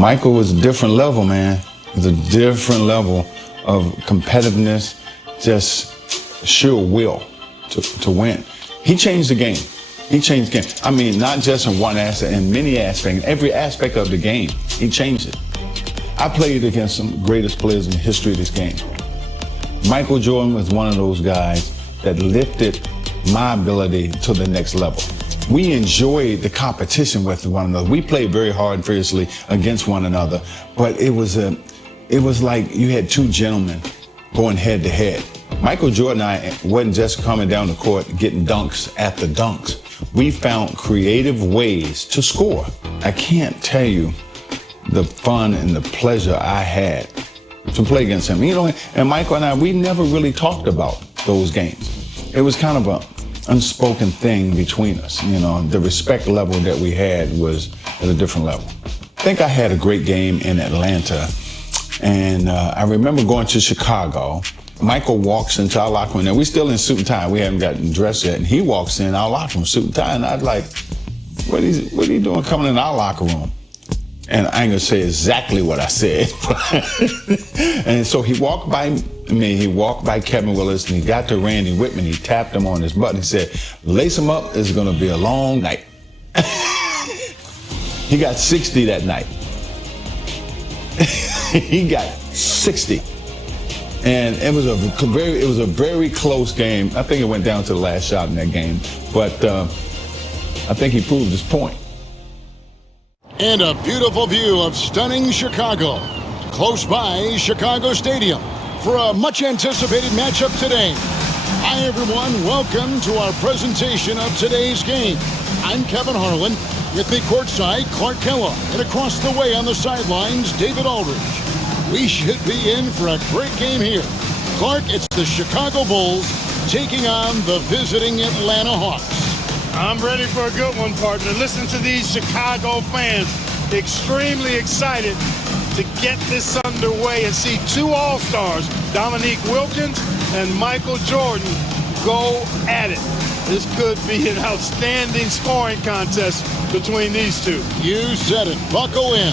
Michael was a different level, man. It was a different level of competitiveness, just sheer will to win. He changed the game. He changed the game. I mean, not just in one aspect, in many aspects, every aspect of the game. He changed it. I played against some of the greatest players in the history of this game. Michael Jordan was one of those guys that lifted my ability to the next level. We enjoyed the competition with one another. We played very hard and fiercely against one another, but it was like you had two gentlemen going head to head. Michael Jordan and I wasn't just coming down the court getting dunks at the dunks. We found creative ways to score. I can't tell you the fun and the pleasure I had to play against him. You know, and Michael and I, we never really talked about those games. It was kind of an unspoken thing between us. You know, the respect level that we had was at a different level. I think I had a great game in Atlanta, and I remember going to Chicago. Michael walks into our locker room, and we're still in suit and tie. We haven't gotten dressed yet, and he walks in our locker room, suit and tie, and I'd like, what are you doing coming in our locker room? And I ain't gonna say exactly what I said. And so he walked by me, he walked by Kevin Willis, and he got to Randy Whitman, he tapped him on his butt, and he said, lace him up, it's gonna be a long night. He got 60 that night. He got 60. And it was a very close game. I think it went down to the last shot in that game, but I think he proved his point. And a beautiful view of stunning Chicago, close by Chicago Stadium, for a much-anticipated matchup today. Hi, everyone. Welcome to our presentation of today's game. I'm Kevin Harlan. With me courtside, Clark Kellogg. And across the way on the sidelines, David Aldridge. We should be in for a great game here. Clark, it's the Chicago Bulls taking on the visiting Atlanta Hawks. I'm ready for a good one, partner. Listen to these Chicago fans. Extremely excited to get this underway and see two All-Stars, Dominique Wilkins and Michael Jordan, go at it. This could be an outstanding scoring contest between these two. You said it. Buckle in.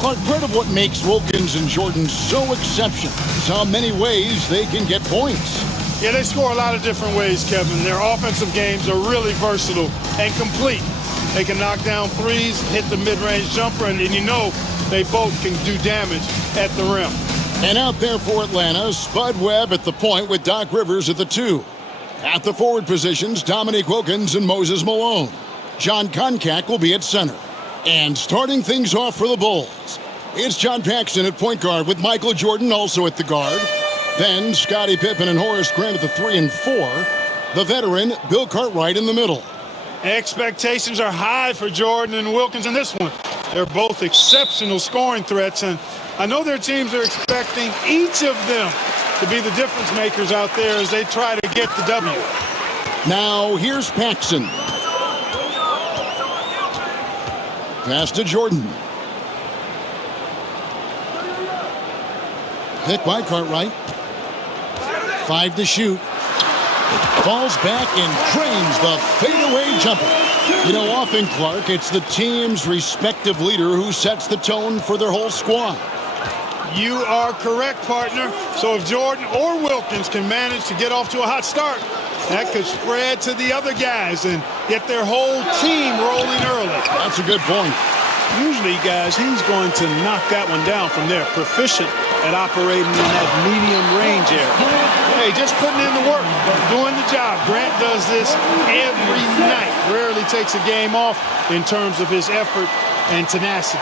Clark, part of what makes Wilkins and Jordan so exceptional is how many ways they can get points. Yeah, they score a lot of different ways, Kevin. Their offensive games are really versatile and complete. They can knock down threes, hit the mid-range jumper, and you know they both can do damage at the rim. And out there for Atlanta, Spud Webb at the point with Doc Rivers at the 2. At the forward positions, Dominique Wilkins and Moses Malone. John Koncak will be at center. And starting things off for the Bulls, it's John Paxson at point guard with Michael Jordan also at the guard. Then Scottie Pippen and Horace Grant at the 3 and 4. The veteran, Bill Cartwright, in the middle. Expectations are high for Jordan and Wilkins in this one. They're both exceptional scoring threats, and I know their teams are expecting each of them to be the difference makers out there as they try to get the W. Now here's Paxson. Pass to Jordan. Pick by Cartwright. 5 to shoot. Falls back and drains the fadeaway jumper. You know, often, Clark, it's the team's respective leader who sets the tone for their whole squad. You are correct, partner. So if Jordan or Wilkins can manage to get off to a hot start, that could spread to the other guys and get their whole team rolling early. That's a good point. Usually, guys, he's going to knock that one down from there. Proficient at operating in that medium range area. Hey, just putting in the work, doing the job. Grant does this every night. Rarely takes a game off in terms of his effort and tenacity.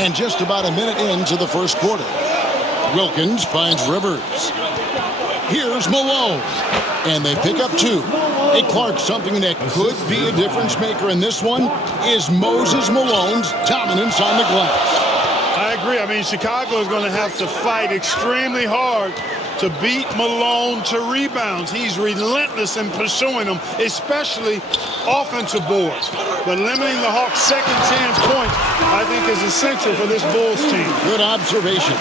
And just about a minute into the first quarter, Wilkins finds Rivers. Here's Malone. And they pick up 2. Hey, Clark, something that could be a difference maker in this one is Moses Malone's dominance on the glass. I agree. I mean, Chicago is going to have to fight extremely hard to beat Malone to rebounds. He's relentless in pursuing them, especially offensive boards. But limiting the Hawks' second chance points, I think, is essential for this Bulls team. Good observation.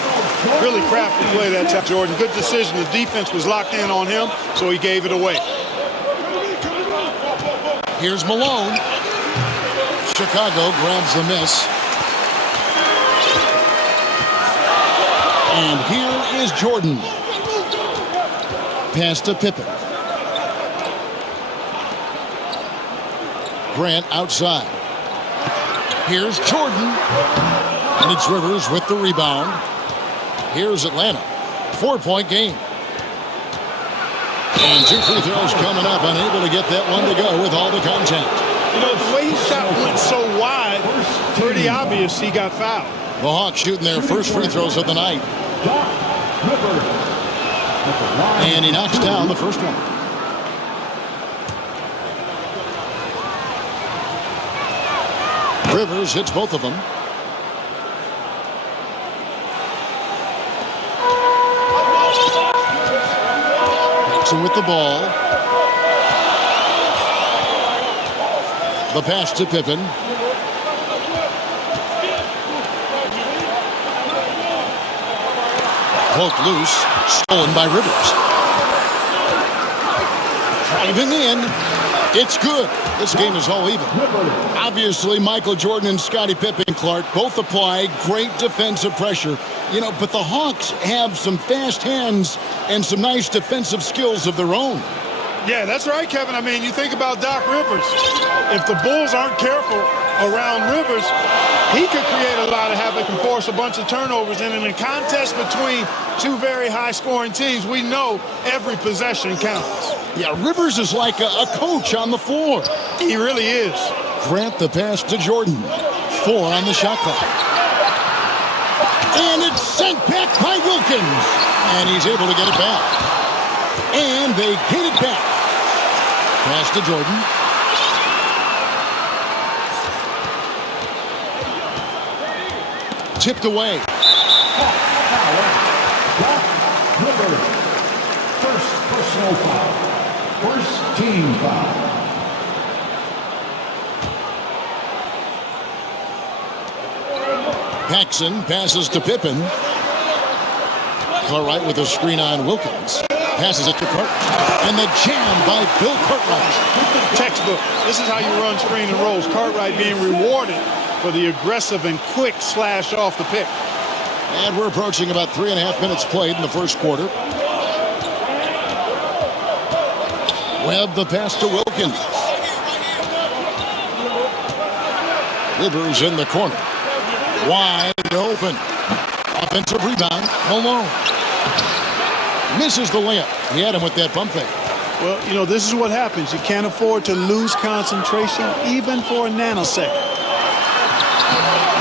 Really crafty play that time, Jordan. Good decision. The defense was locked in on him, so he gave it away. Here's Malone. Chicago grabs the miss. And here is Jordan. Pass to Pippen. Grant outside. Here's Jordan. And it's Rivers with the rebound. Here's Atlanta. 4-point game. And 2 free throws coming up. Unable to get that one to go with all the contact. You know, the way his shot went so wide, pretty obvious he got fouled. The Hawks shooting their first free throws of the night. And he knocks down the first one. Rivers hits both of them. Jackson with the ball. The pass to Pippen. Poked loose. Stolen by Rivers. Driving in. It's good. This game is all even. Obviously, Michael Jordan and Scottie Pippen, Clark, both apply great defensive pressure. You know, but the Hawks have some fast hands and some nice defensive skills of their own. Yeah, that's right, Kevin. I mean, you think about Doc Rivers. If the Bulls aren't careful around Rivers, he could create a lot of havoc and force a bunch of turnovers. And in a contest between two very high-scoring teams, we know every possession counts. Yeah, Rivers is like a coach on the floor. He really is. Grant the pass to Jordan. 4 on the shot clock. And it's sent back by Wilkins. And he's able to get it back. And they get it back. Pass to Jordan. Tipped away. First personal foul. First team foul. Paxson passes to Pippen. Cartwright with a screen on Wilkins. Passes it to Cartwright. And the jam by Bill Cartwright. Textbook. This is how you run screen and rolls. Cartwright being rewarded for the aggressive and quick slash off the pick. And we're approaching about 3.5 minutes played in the first quarter. Webb the pass to Wilkins. Rivers in the corner. Wide open. Offensive rebound. Malone. Misses the layup. He had him with that bump fake. Well, you know, this is what happens. You can't afford to lose concentration even for a nanosecond.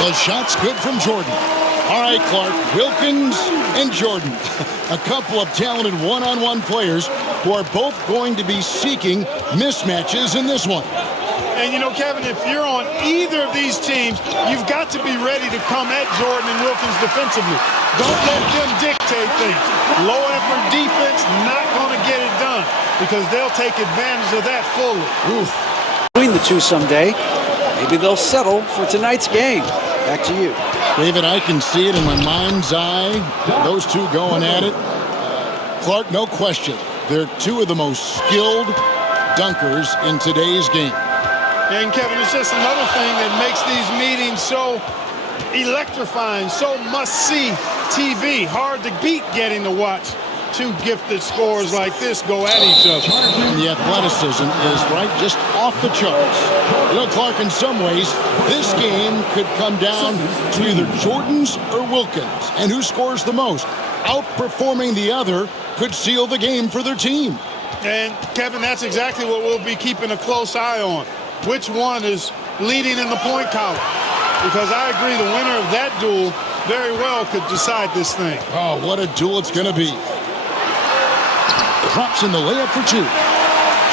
The shot's good from Jordan. All right, Clark, Wilkins and Jordan. A couple of talented one-on-one players who are both going to be seeking mismatches in this one. And, you know, Kevin, if you're on either of these teams, you've got to be ready to come at Jordan and Wilkins defensively. Don't let them dictate things. Low-effort defense, not going to get it done because they'll take advantage of that fully. Oof. Between the two someday, maybe they'll settle for tonight's game. Back to you. David, I can see it in my mind's eye. Those two going at it. Clark, no question. They're two of the most skilled dunkers in today's game. And, Kevin, it's just another thing that makes these meetings so electrifying, so must-see TV. Hard to beat getting to watch two gifted scorers like this go at each other. And the athleticism is right just off the charts. You know, Clark, in some ways, this game could come down to either Jordan's or Wilkins. And who scores the most? Outperforming the other could seal the game for their team. And, Kevin, that's exactly what we'll be keeping a close eye on. Which one is leading in the point column? Because I agree the winner of that duel very well could decide this thing. Oh, what a duel it's going to be. Drops in the layup for 2.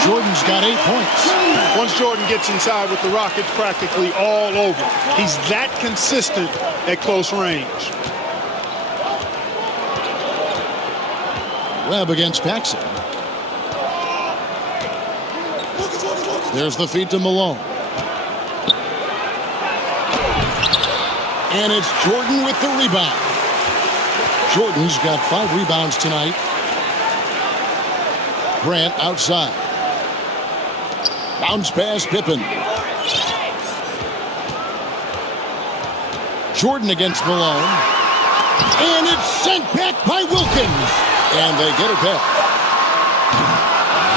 Jordan's got 8 points. Once Jordan gets inside with the Rockets, practically all over. He's that consistent at close range. Webb against Paxson. There's the feed to Malone. And it's Jordan with the rebound. Jordan's got 5 rebounds tonight. Grant outside. Bounce pass Pippen. Jordan against Malone. And it's sent back by Wilkins. And they get it back.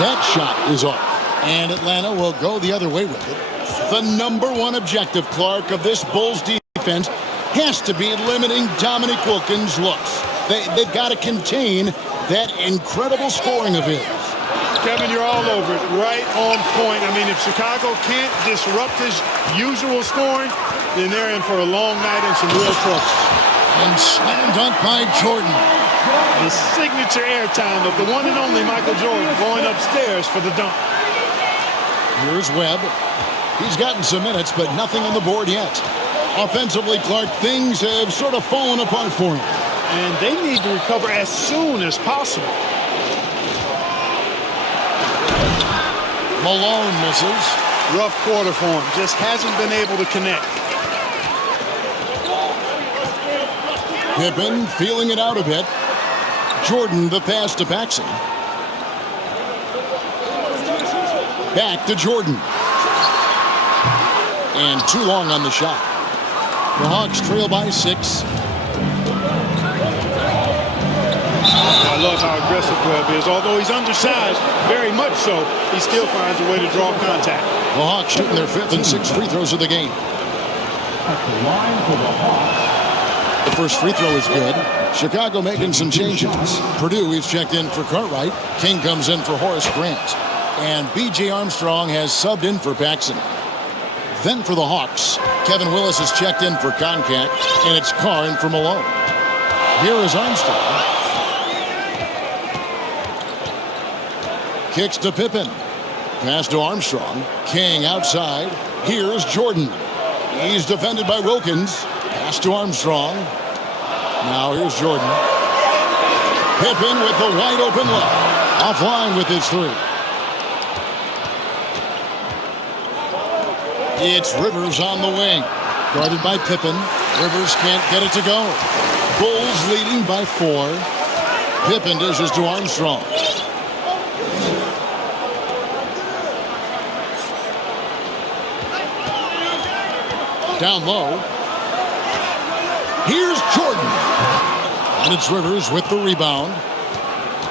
That shot is off. And Atlanta will go the other way with it. The #1 objective, Clark, of this Bulls defense has to be limiting Dominique Wilkins' looks. They've got to contain that incredible scoring of his. Kevin, you're all over it. Right on point. I mean, if Chicago can't disrupt his usual scoring, then they're in for a long night and some real trouble. And slam dunk by Jordan. The signature airtime of the one and only Michael Jordan going upstairs for the dunk. Here's Webb. He's gotten some minutes, but nothing on the board yet. Offensively, Clark, things have sort of fallen apart for him. And they need to recover as soon as possible. Malone misses. Rough quarter for him. Just hasn't been able to connect. Pippen feeling it out a bit. Jordan the pass to Paxson. Back to Jordan. And too long on the shot. The Hawks trail by 6. I love how aggressive Webb is. Although he's undersized, very much so, he still finds a way to draw contact. The Hawks shooting their 5th and 6th free throws of the game. At the line for the Hawks. The first free throw is good. Chicago making some changes. Purdue is checked in for Cartwright. King comes in for Horace Grant. And B.J. Armstrong has subbed in for Paxson. Then for the Hawks, Kevin Willis is checked in for Concat, and it's Carr in for Malone. Here is Armstrong. Kicks to Pippen. Pass to Armstrong. King outside. Here's Jordan. He's defended by Wilkins. Pass to Armstrong. Now here's Jordan. Pippen with the wide open look. Offline with his 3. It's Rivers on the wing. Guarded by Pippen. Rivers can't get it to go. Bulls leading by 4. Pippen dishes to Armstrong. Down low. Here's Jordan. And it's Rivers with the rebound.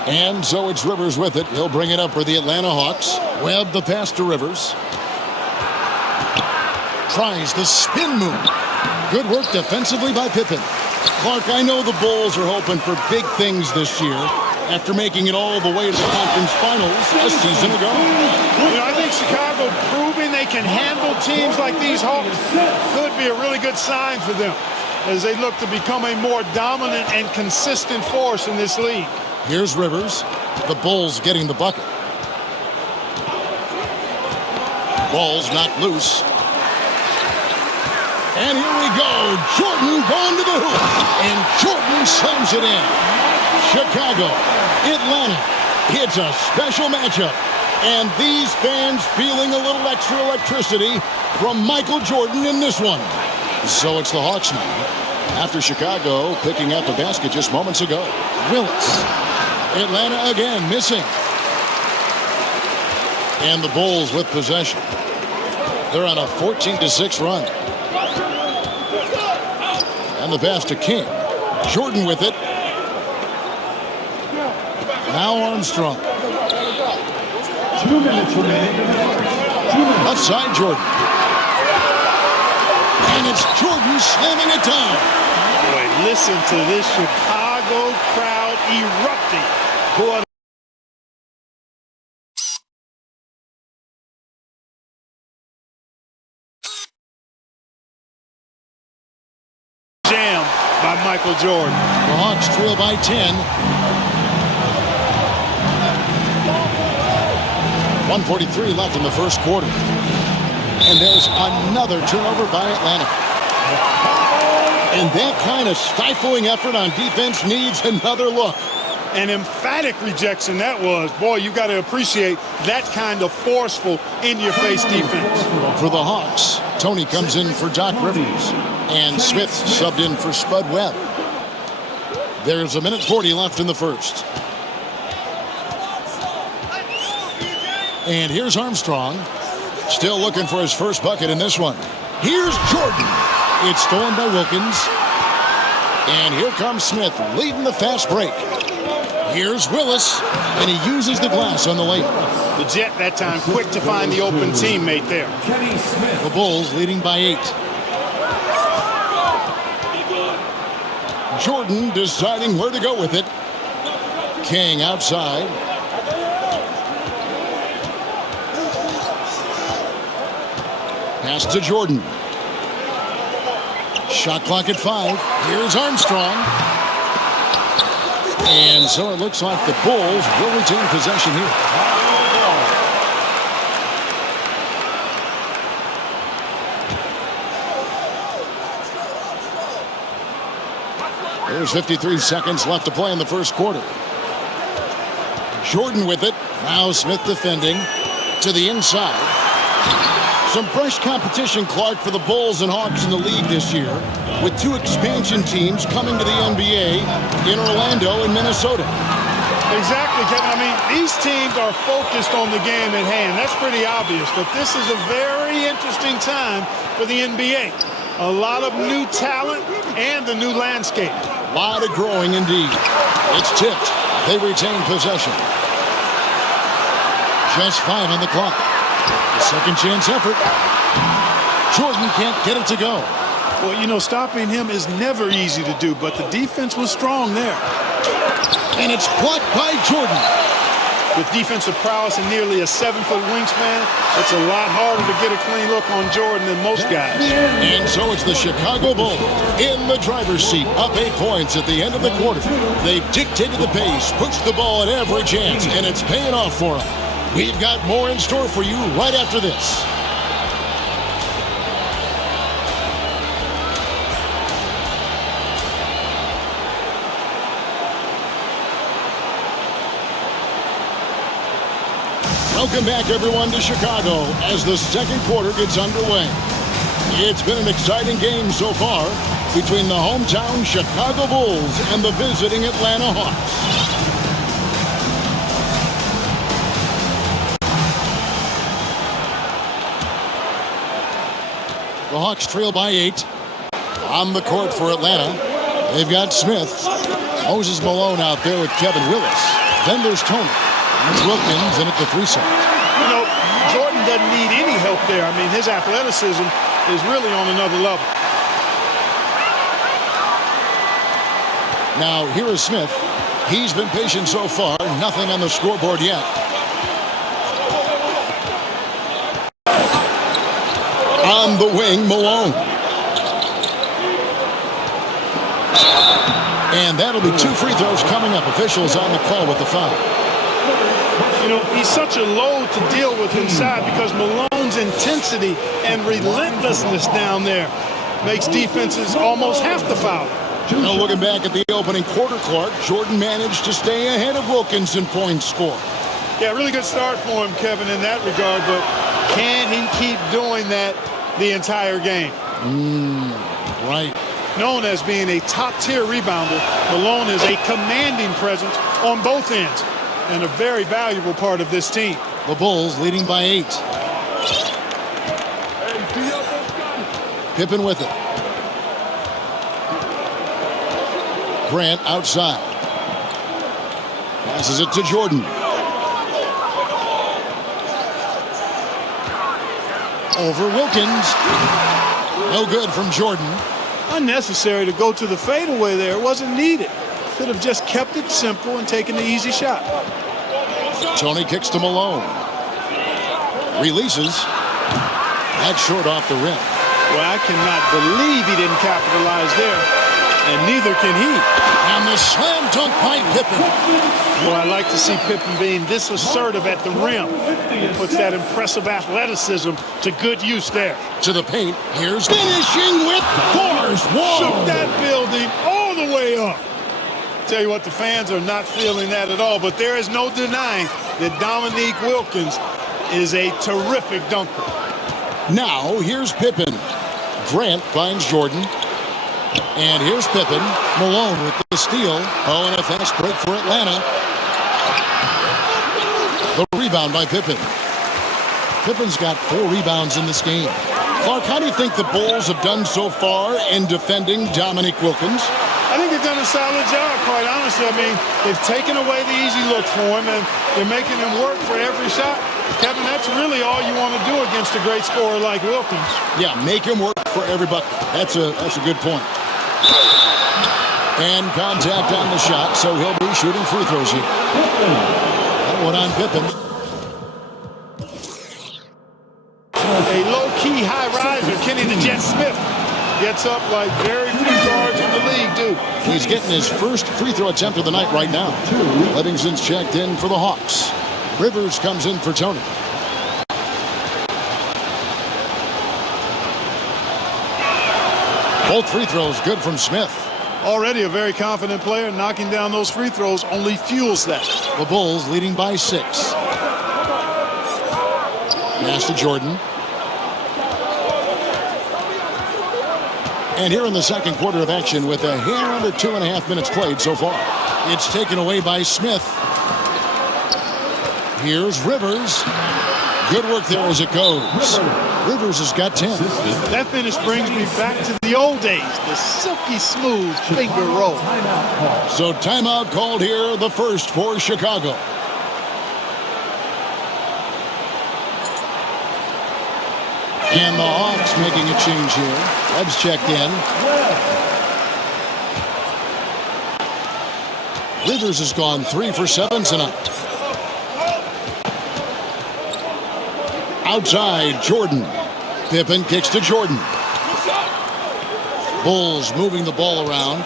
And so it's Rivers with it. He'll bring it up for the Atlanta Hawks. Webb the pass to Rivers. Tries the spin move. Good work defensively by Pippen. Clark, I know the Bulls are hoping for big things this year after making it all the way to the conference finals a season ago. You know, I think Chicago proving they can handle teams like these Hawks could be a really good sign for them as they look to become a more dominant and consistent force in this league. Here's Rivers. The Bulls getting the bucket. Ball's knocked loose. And here we go. Jordan going to the hoop. And Jordan slams it in. Chicago, Atlanta. It's a special matchup. And these fans feeling a little extra electricity from Michael Jordan in this one. So it's the Hawks now. After Chicago picking up a basket just moments ago. Willis. Atlanta again missing. And the Bulls with possession. They're on a 14-6 run. And the pass to King. Jordan with it. Now Armstrong. 2 minutes remaining. 2 minutes. Left side Jordan. And it's Jordan slamming it down. Boy, listen to this Chicago crowd erupting. Boy, jam by Michael Jordan. The Hawks trail by 10. 1:43 left in the first quarter. And there's another turnover by Atlanta. And that kind of stifling effort on defense needs another look. An emphatic rejection that was. Boy, you got to appreciate that kind of forceful, in-your-face defense. For the Hawks, Tony comes in for Doc Rivers. And Smith subbed in for Spud Webb. There's 1:40 left in the first. And here's Armstrong. Still looking for his first bucket in this one. Here's Jordan. It's stolen by Wilkins. And here comes Smith leading the fast break. Here's Willis, and he uses the glass on the layup. The Jet that time quick to find the open teammate there. The Bulls leading by 8. Jordan deciding where to go with it. King outside. Pass to Jordan. Shot clock at 5. Here's Armstrong. And so it looks like the Bulls will retain possession here. There's 53 seconds left to play in the first quarter. Jordan with it. Now Smith defending to the inside. Some fresh competition, Clark, for the Bulls and Hawks in the league this year, with 2 expansion teams coming to the NBA in Orlando and Minnesota. Exactly, Kevin. I mean, these teams are focused on the game at hand. That's pretty obvious, but this is a very interesting time for the NBA. A lot of new talent and the new landscape. A lot of growing indeed. It's tipped. They retain possession. Just 5 on the clock. Second chance effort. Jordan can't get it to go. Well, you know, stopping him is never easy to do, but the defense was strong there. And it's blocked by Jordan. With defensive prowess and nearly a 7-foot wingspan, it's a lot harder to get a clean look on Jordan than most guys. And so it's the Chicago Bulls in the driver's seat, up 8 points at the end of the quarter. They've dictated the pace, pushed the ball at every chance, and it's paying off for them. We've got more in store for you right after this. Welcome back, everyone, to Chicago as the second quarter gets underway. It's been an exciting game so far between the hometown Chicago Bulls and the visiting Atlanta Hawks. The Hawks trail by 8. On the court for Atlanta, they've got Smith. Moses Malone out there with Kevin Willis. Then there's Tony. It's Wilkins in at the 3 side. You know, Jordan doesn't need any help there. I mean, his athleticism is really on another level. Now, here is Smith. He's been patient so far. Nothing on the scoreboard yet. On the wing, Malone. And that'll be 2 free throws coming up. Officials on the call with the foul. You know, he's such a load to deal with inside because Malone's intensity and relentlessness down there makes defenses almost have to foul. Now looking back at the opening quarter, Clark, Jordan managed to stay ahead of Wilkins in points scored. Yeah, really good start for him, Kevin, in that regard, but can he keep doing that the entire game? Right. Known as being a top-tier rebounder, Malone is a commanding presence on both ends and a very valuable part of this team. The Bulls leading by 8. Pippen with it. Grant outside. Passes it to Jordan. Over Wilkins. No good from Jordan. Unnecessary to go to the fadeaway there. It wasn't needed. Could have just kept it simple and taken the easy shot. Tony kicks to Malone. Releases. That's short off the rim. Well, I cannot believe he didn't capitalize there. And neither can he. And the slam dunk by Pippen. Well, I like to see Pippen being this assertive at the rim. He puts that impressive athleticism to good use there. To the paint. Here's finishing with force. Shook that building all the way up. Tell you what, the fans are not feeling that at all, but there is no denying that Dominique Wilkins is a terrific dunker. Now, here's Pippen. Grant finds Jordan. And here's Pippen. Malone with the steal. Oh, and a fast break for Atlanta. The rebound by Pippen. Pippen's got 4 rebounds in this game. Clark, how do you think the Bulls have done so far in defending Dominique Wilkins? I think they've done a solid job, quite honestly. I mean, they've taken away the easy looks for him, and they're making him work for every shot. Kevin, that's really all you want to do against a great scorer like Wilkins. Yeah, make him work for every bucket. That's a good point. And contact on the shot, so he'll be shooting free throws here. That one on Pippen. A low-key high riser, Kenny the Jet Smith, gets up like very few guards in the league do. He's getting his first free throw attempt of the night right now. Livingston's checked in for the Hawks. Rivers comes in for Tony. Both free throws good from Smith. Already a very confident player. Knocking down those free throws only fuels that. The Bulls leading by 6. Pass to Jordan. And here in the second quarter of action with a hair under 2.5 minutes played so far. It's taken away by Smith. Here's Rivers. Good work there as it goes. Rivers has got 10. That finish brings me back to the old days, the silky smooth finger roll. So timeout called here, the first for Chicago. And the Hawks making a change here. Webb's checked in. Rivers has gone 3 for 7 tonight. Outside, Jordan. Pippen kicks to Jordan. Bulls moving the ball around.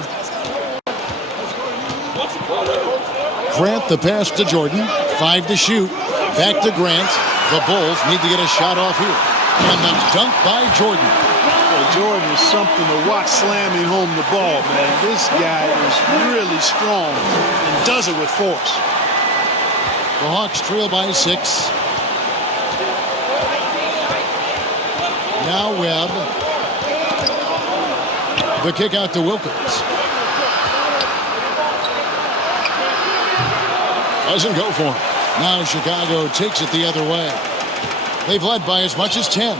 Grant the pass to Jordan. 5 to shoot. Back to Grant. The Bulls need to get a shot off here. And the dunk by Jordan. Well, Jordan is something to watch slamming home the ball, man. This guy is really strong and does it with force. The Hawks trail by 6. Now Webb. The kick out to Wilkins. Doesn't go for him. Now Chicago takes it the other way. They've led by as much as 10.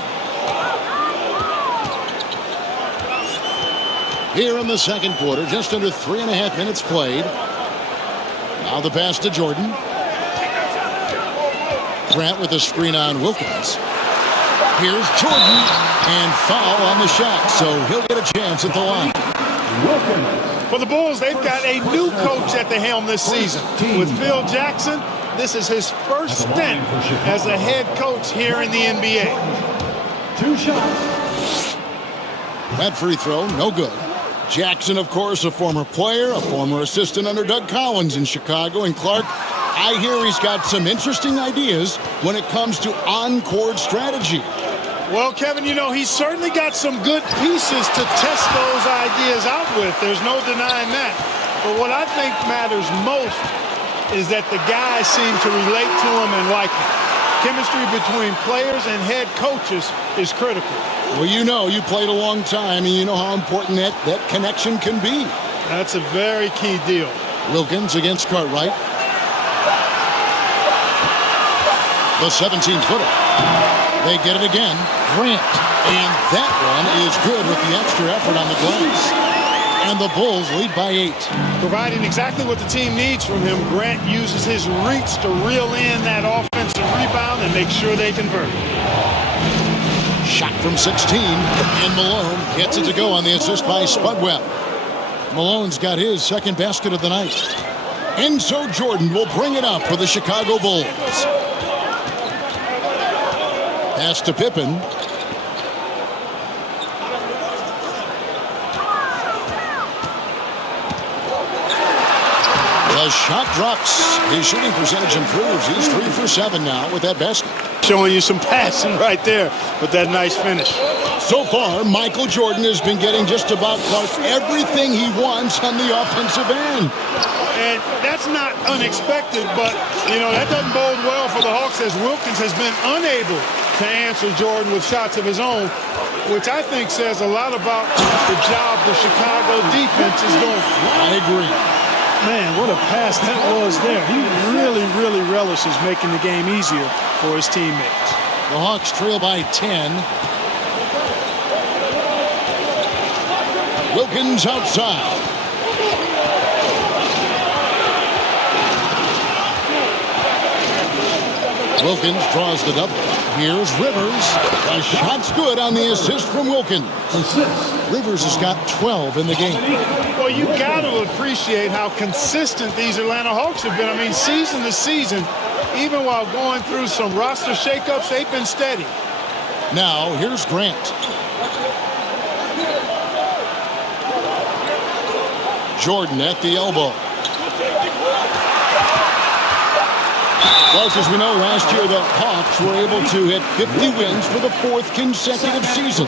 Here in the second quarter, just under 3.5 minutes played. Now the pass to Jordan. Grant with a screen on Wilkins. Here's Jordan, and foul on the shot, so he'll get a chance at the line. For the Bulls, they've got a new coach at the helm this season. With Phil Jackson, this is his first stint as a head coach here in the NBA. 2 shots. That free throw, no good. Jackson, of course, a former player, a former assistant under Doug Collins in Chicago. And Clark, I hear he's got some interesting ideas when it comes to on-court strategy. Well, Kevin, you know, he's certainly got some good pieces to test those ideas out with. There's no denying that. But what I think matters most is that the guys seem to relate to him and like him. Chemistry between players and head coaches is critical. Well, you know, you played a long time, and you know how important that connection can be. That's a very key deal. Wilkins against Cartwright. The 17-footer. They get it again. Grant. And that one is good with the extra effort on the glass. And the Bulls lead by 8. Providing exactly what the team needs from him, Grant uses his reach to reel in that offensive rebound and make sure they convert. Shot from 16. And Malone gets it to go on the assist by Spud Webb. Malone's got his second basket of the night. And so Jordan will bring it up for the Chicago Bulls. Pass to Pippen. The shot drops. His shooting percentage improves. He's 3 for 7 now with that basket. Showing you some passing right there with that nice finish. So far, Michael Jordan has been getting just about Clark everything he wants on the offensive end. And that's not unexpected, but, you know, that doesn't bode well for the Hawks as Wilkins has been unable to answer Jordan with shots of his own, which I think says a lot about the job the Chicago defense is doing. I agree. Man, what a pass that was there. He really relishes making the game easier for his teammates. The Hawks trail by 10. Wilkins outside. Wilkins draws the double. Here's Rivers. The shot's good on the assist from Wilkins. Rivers has got 12 in the game. Well, you got to appreciate how consistent these Atlanta Hawks have been. I mean, season to season, even while going through some roster shakeups, they've been steady. Now, here's Grant. Jordan at the elbow. Well, as we know, last year the Hawks were able to hit 50 wins for the 4th consecutive season.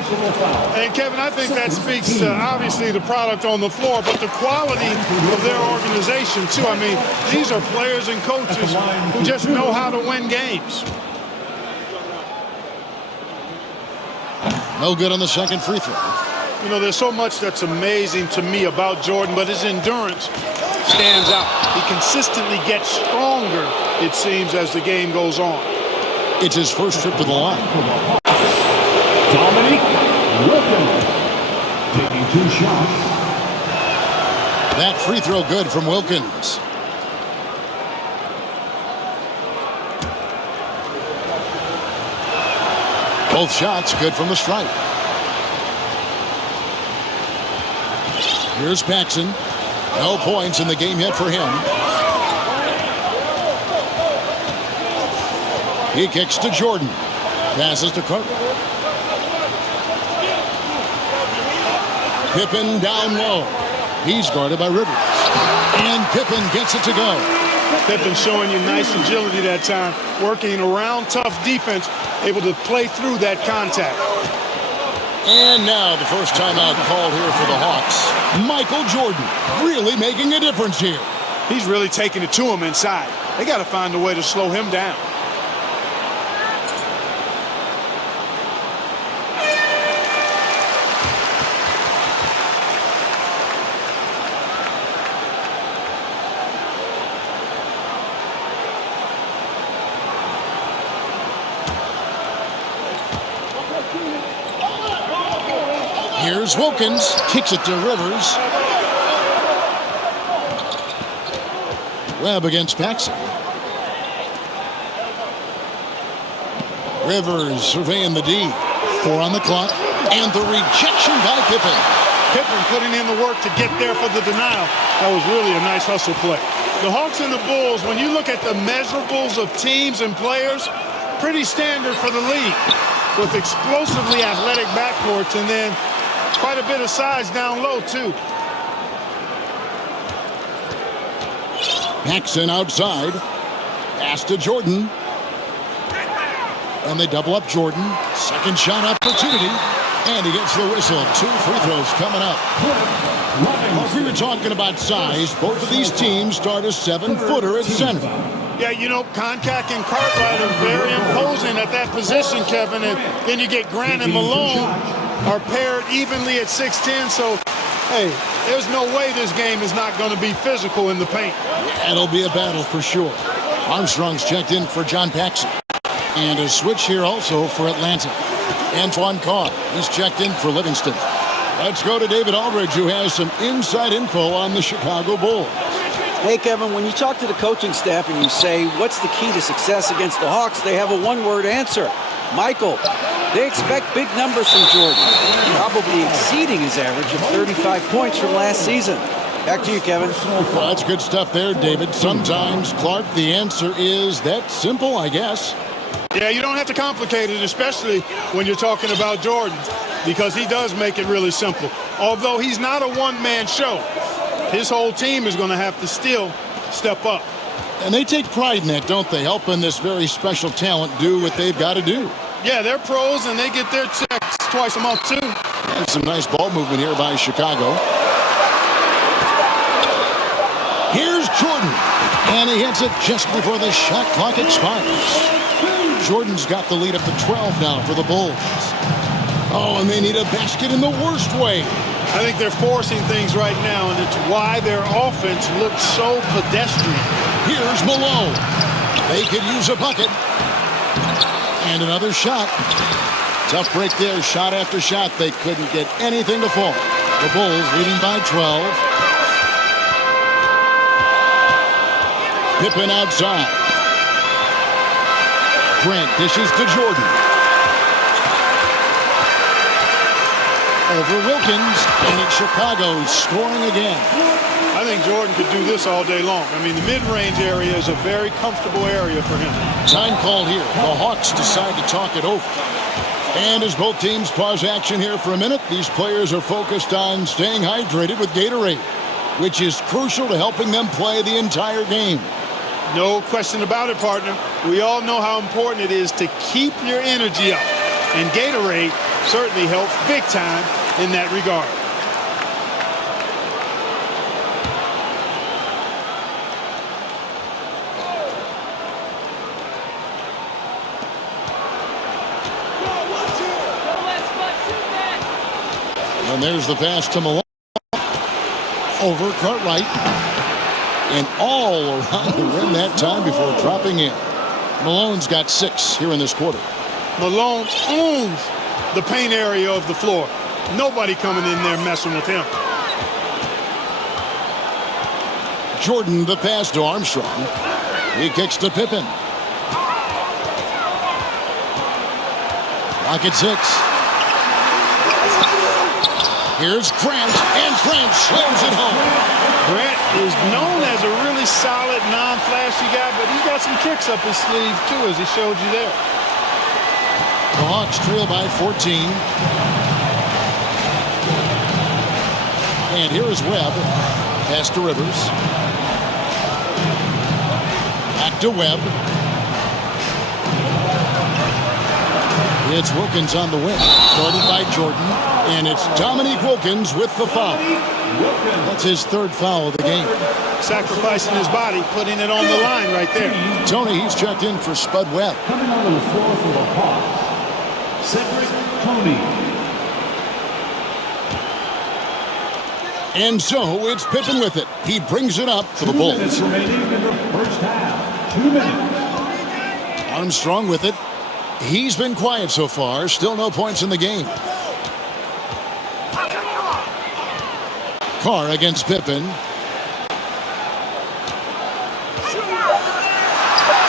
And Kevin, I think that speaks to obviously the product on the floor, but the quality of their organization too. I mean, these are players and coaches who just know how to win games. No good on the second free throw. You know, there's so much that's amazing to me about Jordan, but his endurance stands out. He consistently gets stronger, it seems, as the game goes on. It's his first trip to the line. Dominique Wilkins taking 2 shots. That free throw good from Wilkins. Both shots good from the stripe. Here's Paxson. No points in the game yet for him. He kicks to Jordan. Passes to Carter. Pippen down low. He's guarded by Rivers. And Pippen gets it to go. Pippen showing you nice agility that time, working around tough defense, able to play through that contact. And now the first timeout called here for the Hawks. Michael Jordan really making a difference here. He's really taking it to him inside. They got to find a way to slow him down. Here's Wilkins, kicks it to Rivers. Webb against Paxson. Rivers surveying the D. 4 on the clock, and the rejection by Pippen. Pippen putting in the work to get there for the denial. That was really a nice hustle play. The Hawks and the Bulls, when you look at the measurables of teams and players, pretty standard for the league, with explosively athletic backcourts and then quite a bit of size down low, too. Paxson outside. Pass to Jordan. And they double up Jordan. Second shot opportunity. And he gets the whistle. 2 free throws coming up. Well, we were talking about size. Both of these teams start a 7-footer at center. Yeah, you know, Koncak and Cartwright are very imposing at that position, Kevin. And then you get Grant and Malone are paired evenly at 6'10", so, hey, there's no way this game is not going to be physical in the paint. It'll be a battle for sure. Armstrong's checked in for John Paxson. And a switch here also for Atlanta. Antoine Carr, he's checked in for Livingston. Let's go to David Aldridge, who has some inside info on the Chicago Bulls. Hey, Kevin, when you talk to the coaching staff and you say, what's the key to success against the Hawks, they have a one-word answer. Michael. They expect big numbers from Jordan, probably exceeding his average of 35 points from last season. Back to you, Kevin. Well, that's good stuff there, David. Sometimes, Clark, the answer is that simple, I guess. Yeah, you don't have to complicate it, especially when you're talking about Jordan, because he does make it really simple. Although he's not a one-man show, his whole team is going to have to still step up. And they take pride in that, don't they? Helping this very special talent do what they've got to do. Yeah, they're pros, and they get their checks twice a month, too. And some nice ball movement here by Chicago. Here's Jordan. And he hits it just before the shot clock expires. Jordan's got the lead up to 12 now for the Bulls. Oh, and they need a basket in the worst way. I think they're forcing things right now, and it's why their offense looks so pedestrian. Here's Malone. They could use a bucket. And another shot. Tough break there. Shot after shot. They couldn't get anything to fall. The Bulls leading by 12. Pippen outside. Grant dishes to Jordan. Over Wilkins, and it's Chicago scoring again. I think Jordan could do this all day long. I mean, the mid-range area is a very comfortable area for him. Time called here. The Hawks decide to talk it over. And as both teams pause action here for a minute, these players are focused on staying hydrated with Gatorade, which is crucial to helping them play the entire game. No question about it, partner. We all know how important it is to keep your energy up. And Gatorade certainly helps big time in that regard. And there's the pass to Malone. Over Cartwright. And all around the rim that time before dropping in. Malone's got 6 here in this quarter. Malone owns the paint area of the floor. Nobody coming in there messing with him. Jordan, the pass to Armstrong. He kicks to Pippen. Lock at 6. Here's Grant, and Grant slams it home. Grant is known as a really solid, non-flashy guy, but he's got some tricks up his sleeve, too, as he showed you there. The Hawks trail by 14. And here is Webb. Pass to Rivers. Back to Webb. It's Wilkins on the wing. Guarded by Jordan. And it's Dominique Wilkins with the foul. That's his 3rd foul of the game. Sacrificing his body, putting it on the line right there. Tony, he's checked in for Spud Webb. Coming on the floor for the Hawks, Cedric Tony. And so it's Pippen with it. He brings it up for the 2 Bulls. minutes remaining in the first half. 2 minutes. Armstrong with it. He's been quiet so far. Still no points in the game. Carr against Pippen.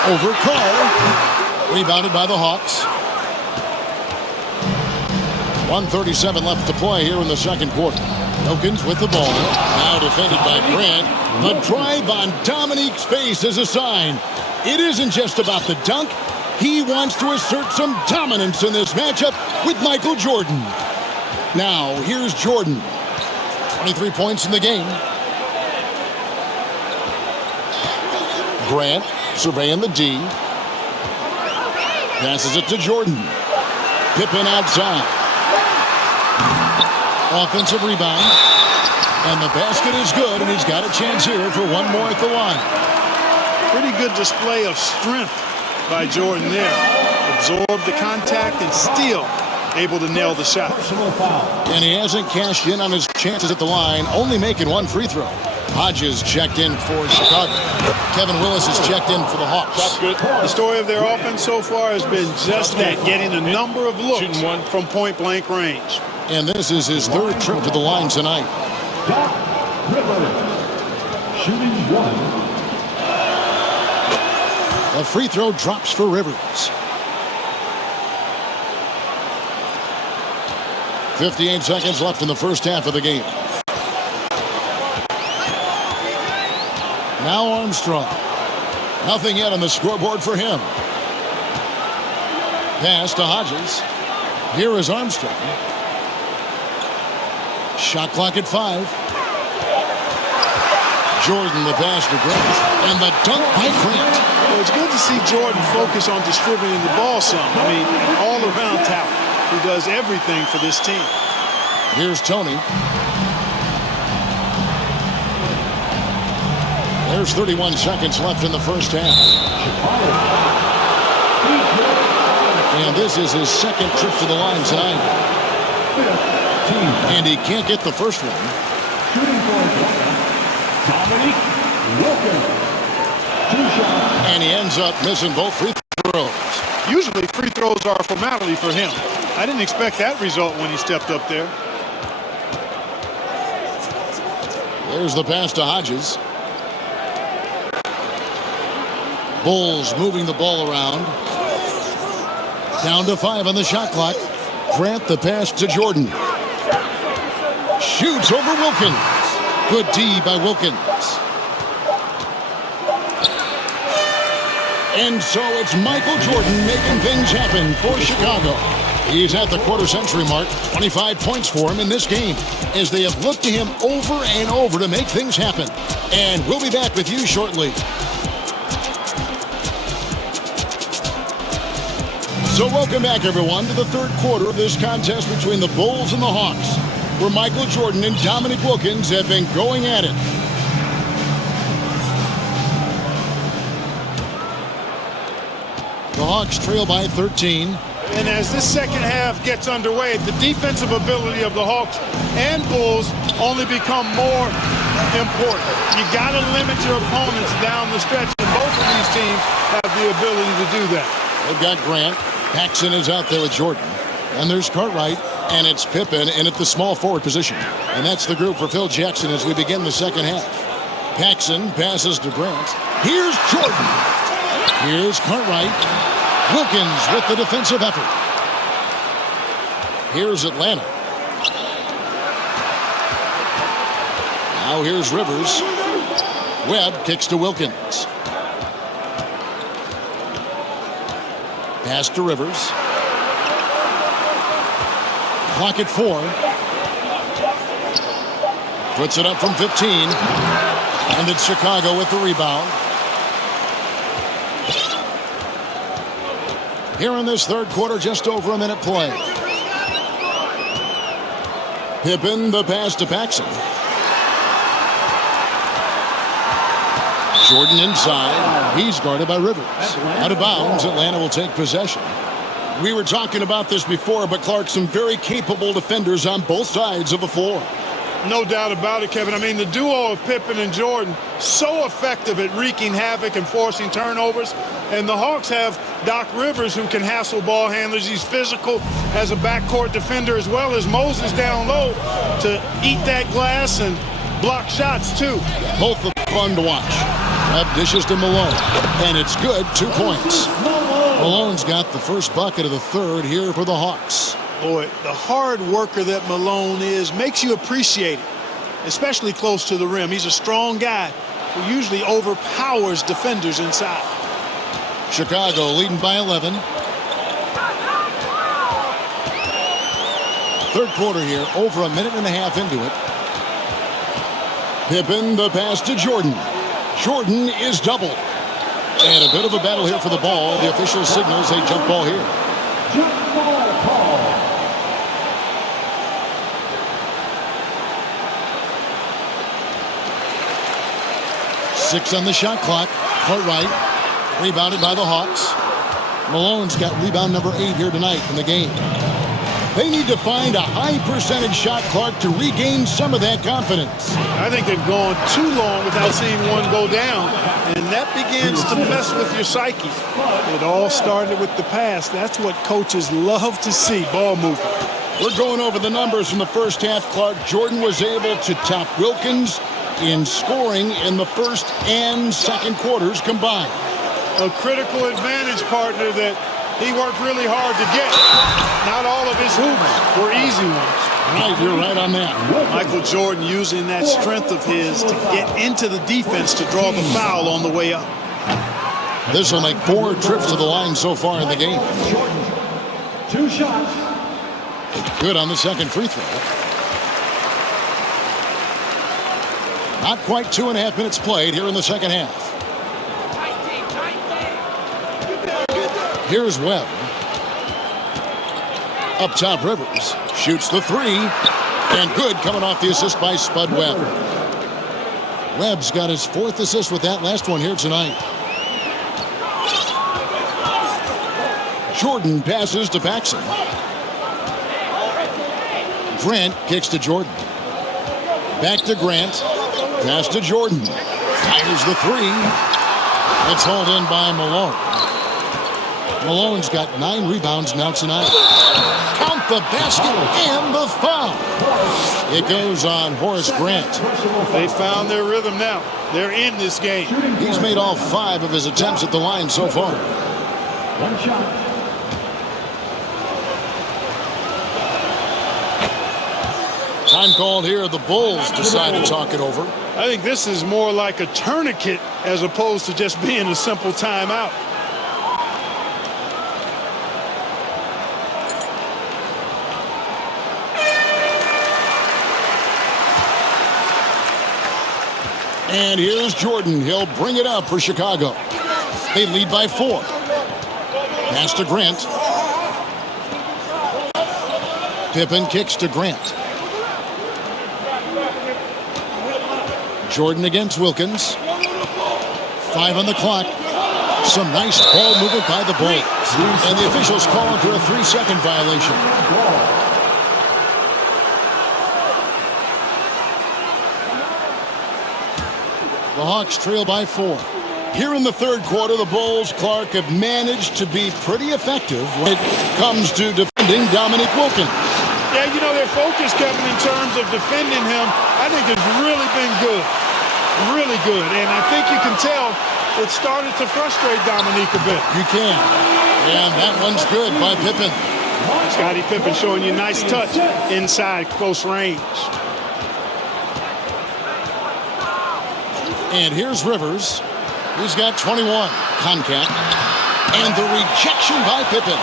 Over Carr. Rebounded by the Hawks. 1:37 left to play here in the second quarter. Wilkins with the ball. Now defended by Grant. The drive on Dominique's face is a sign. It isn't just about the dunk. He wants to assert some dominance in this matchup with Michael Jordan. Now, here's Jordan. 23 points in the game. Grant surveying the D. Passes it to Jordan. Pippen outside. Offensive rebound. And the basket is good, and he's got a chance here for one more at the line. Pretty good display of strength by Jordan there. Absorbed the contact and still able to nail the shot. And he hasn't cashed in on his chances at the line, only making 1 free throw. Hodges checked in for Chicago. Kevin Willis is checked in for the Hawks. That's good. The story of their offense so far has been just that, getting a number of looks from point-blank range. And this is his 3rd trip to the line tonight. Doc Rivers, shooting 1. A free throw drops for Rivers. 58 seconds left in the first half of the game. Now Armstrong. Nothing yet on the scoreboard for him. Pass to Hodges. Here is Armstrong. Shot clock at 5. Jordan the pass to Grant. And the dunk by Grant. Well, it's good to see Jordan focus on distributing the ball some. I mean, an all-around talent who does everything for this team. Here's Tony. There's 31 seconds left in the first half. And this is his 2nd trip to the line tonight. And he can't get the first one. Shooting for Dominique Wilkins. 2 shots. And he ends up missing both free throws. Usually free throws are a formality for him. I didn't expect that result when he stepped up there. There's the pass to Hodges. Bulls moving the ball around. Down to 5 on the shot clock. Grant the pass to Jordan. Shoots over Wilkins. Good D by Wilkins. And so it's Michael Jordan making things happen for Chicago. He's at the quarter-century mark. 25 points for him in this game as they have looked to him over and over to make things happen. And we'll be back with you shortly. So welcome back, everyone, to the third quarter of this contest between the Bulls and the Hawks, where Michael Jordan and Dominique Wilkins have been going at it. The Hawks trail by 13. And as this second half gets underway, the defensive ability of the Hawks and Bulls only become more important. You got to limit your opponents down the stretch, and both of these teams have the ability to do that. They've got Grant. Paxson is out there with Jordan. And there's Cartwright, and it's Pippen in at the small forward position. And that's the group for Phil Jackson as we begin the second half. Paxson passes to Grant. Here's Jordan. Here's Cartwright. Wilkins with the defensive effort. Here's Atlanta. Now here's Rivers. Webb kicks to Wilkins. Pass to Rivers. Clock at 4. Puts it up from 15. And it's Chicago with the rebound. Here in this third quarter, just over a minute play. Pippen, the pass to Paxson. Jordan inside. He's guarded by Rivers. Out of bounds, Atlanta will take possession. We were talking about this before, but Clark, some very capable defenders on both sides of the floor. No doubt about it, Kevin. I mean, the duo of Pippen and Jordan, so effective at wreaking havoc and forcing turnovers. And the Hawks have Doc Rivers, who can hassle ball handlers. He's physical as a backcourt defender, as well as Moses down low to eat that glass and block shots, too. Both are fun to watch. Webb dishes to Malone, and it's good, 2 points. Malone's got the first bucket of the third here for the Hawks. Boy, the hard worker that Malone is makes you appreciate it, especially close to the rim. He's a strong guy who usually overpowers defenders inside. Chicago leading by 11. Third quarter here, over a minute and a half into it. Pippen, the pass to Jordan. Jordan is doubled. And a bit of a battle here for the ball. The official signals a jump ball here. Jump ball call. Six on the shot clock. Cartwright rebounded by the Hawks. Malone's got rebound number 8 here tonight in the game. They need to find a high percentage shot, Clark, to regain some of that confidence. I think they've gone too long without seeing one go down, and that begins to mess with your psyche. It all started with the pass. That's what coaches love to see, ball movement. We're going over the numbers from the first half, Clark. Jordan was able to top Wilkins in scoring in the first and second quarters combined. A critical advantage, partner, that he worked really hard to get. Not all of his hoops were easy ones. Right, you're right on that. Michael Jordan using that strength of his to get into the defense to draw the foul on the way up. This will make 4 trips to the line so far in the game. Jordan, 2 shots. Good on the second free throw. Not quite 2.5 minutes played here in the second half. Here's Webb. Up top, Rivers. Shoots the 3. And good, coming off the assist by Spud Webb. Webb's got his 4th assist with that last one here tonight. Jordan passes to Paxson. Grant kicks to Jordan. Back to Grant. Pass to Jordan. Fires the 3. It's hauled in by Malone. Malone's got 9 rebounds now tonight. Count the basket and the foul. It goes on Horace Grant. They found their rhythm now. They're in this game. He's made all 5 of his attempts at the line so far. One shot. Time called here. The Bulls decide to talk it over. I think this is more like a tourniquet as opposed to just being a simple timeout. And here's Jordan. He'll bring it up for Chicago. They lead by 4. Pass to Grant. Pippen kicks to Grant. Jordan against Wilkins. 5 on the clock. Some nice ball movement by the Bulls. And the officials calling for a 3-second violation. The Hawks trail by 4. Here in the third quarter, the Bulls, Clark, have managed to be pretty effective when it comes to defending Dominique Wilkins. Yeah, you know, their focus, Kevin, in terms of defending him, I think has really been good. Really good. And I think you can tell it started to frustrate Dominique a bit. You can. And that one's good by Pippen. Scottie Pippen showing you nice touch inside close range. And here's Rivers. He's got 21. Contact. And the rejection by Pippen.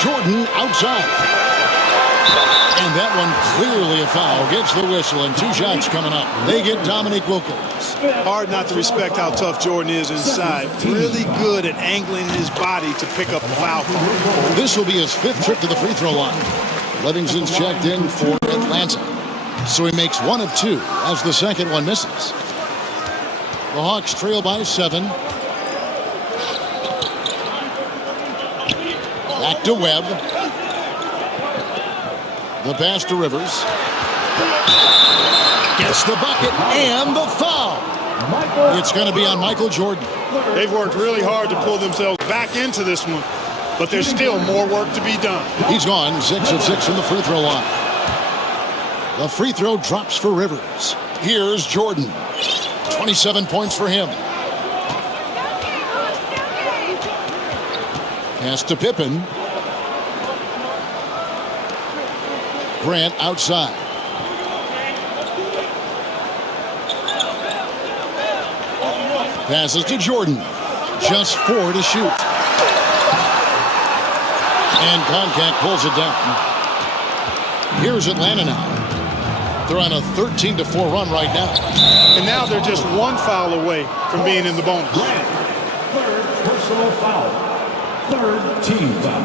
Jordan outside. And that one clearly a foul. Gets the whistle and 2 shots coming up. They get Dominique Wilkins. Hard not to respect how tough Jordan is inside. Really good at angling his body to pick up the foul. This will be his 5th trip to the free throw line. Livingston's checked in for Atlanta. So he makes 1 of 2 as the second one misses. The Hawks trail by 7. Back to Webb. The pass to Rivers. Gets the bucket and the foul. It's going to be on Michael Jordan. They've worked really hard to pull themselves back into this one, but there's still more work to be done. He's gone 6 of 6 from the free throw line. The free throw drops for Rivers. Here's Jordan. 27 points for him. Pass to Pippen. Grant outside. Passes to Jordan. Just 4 to shoot. And Contact pulls it down. Here's Atlanta now. They're on a 13-4 run right now. And now they're just 1 foul away from being in the bonus. Third personal foul. Third team foul.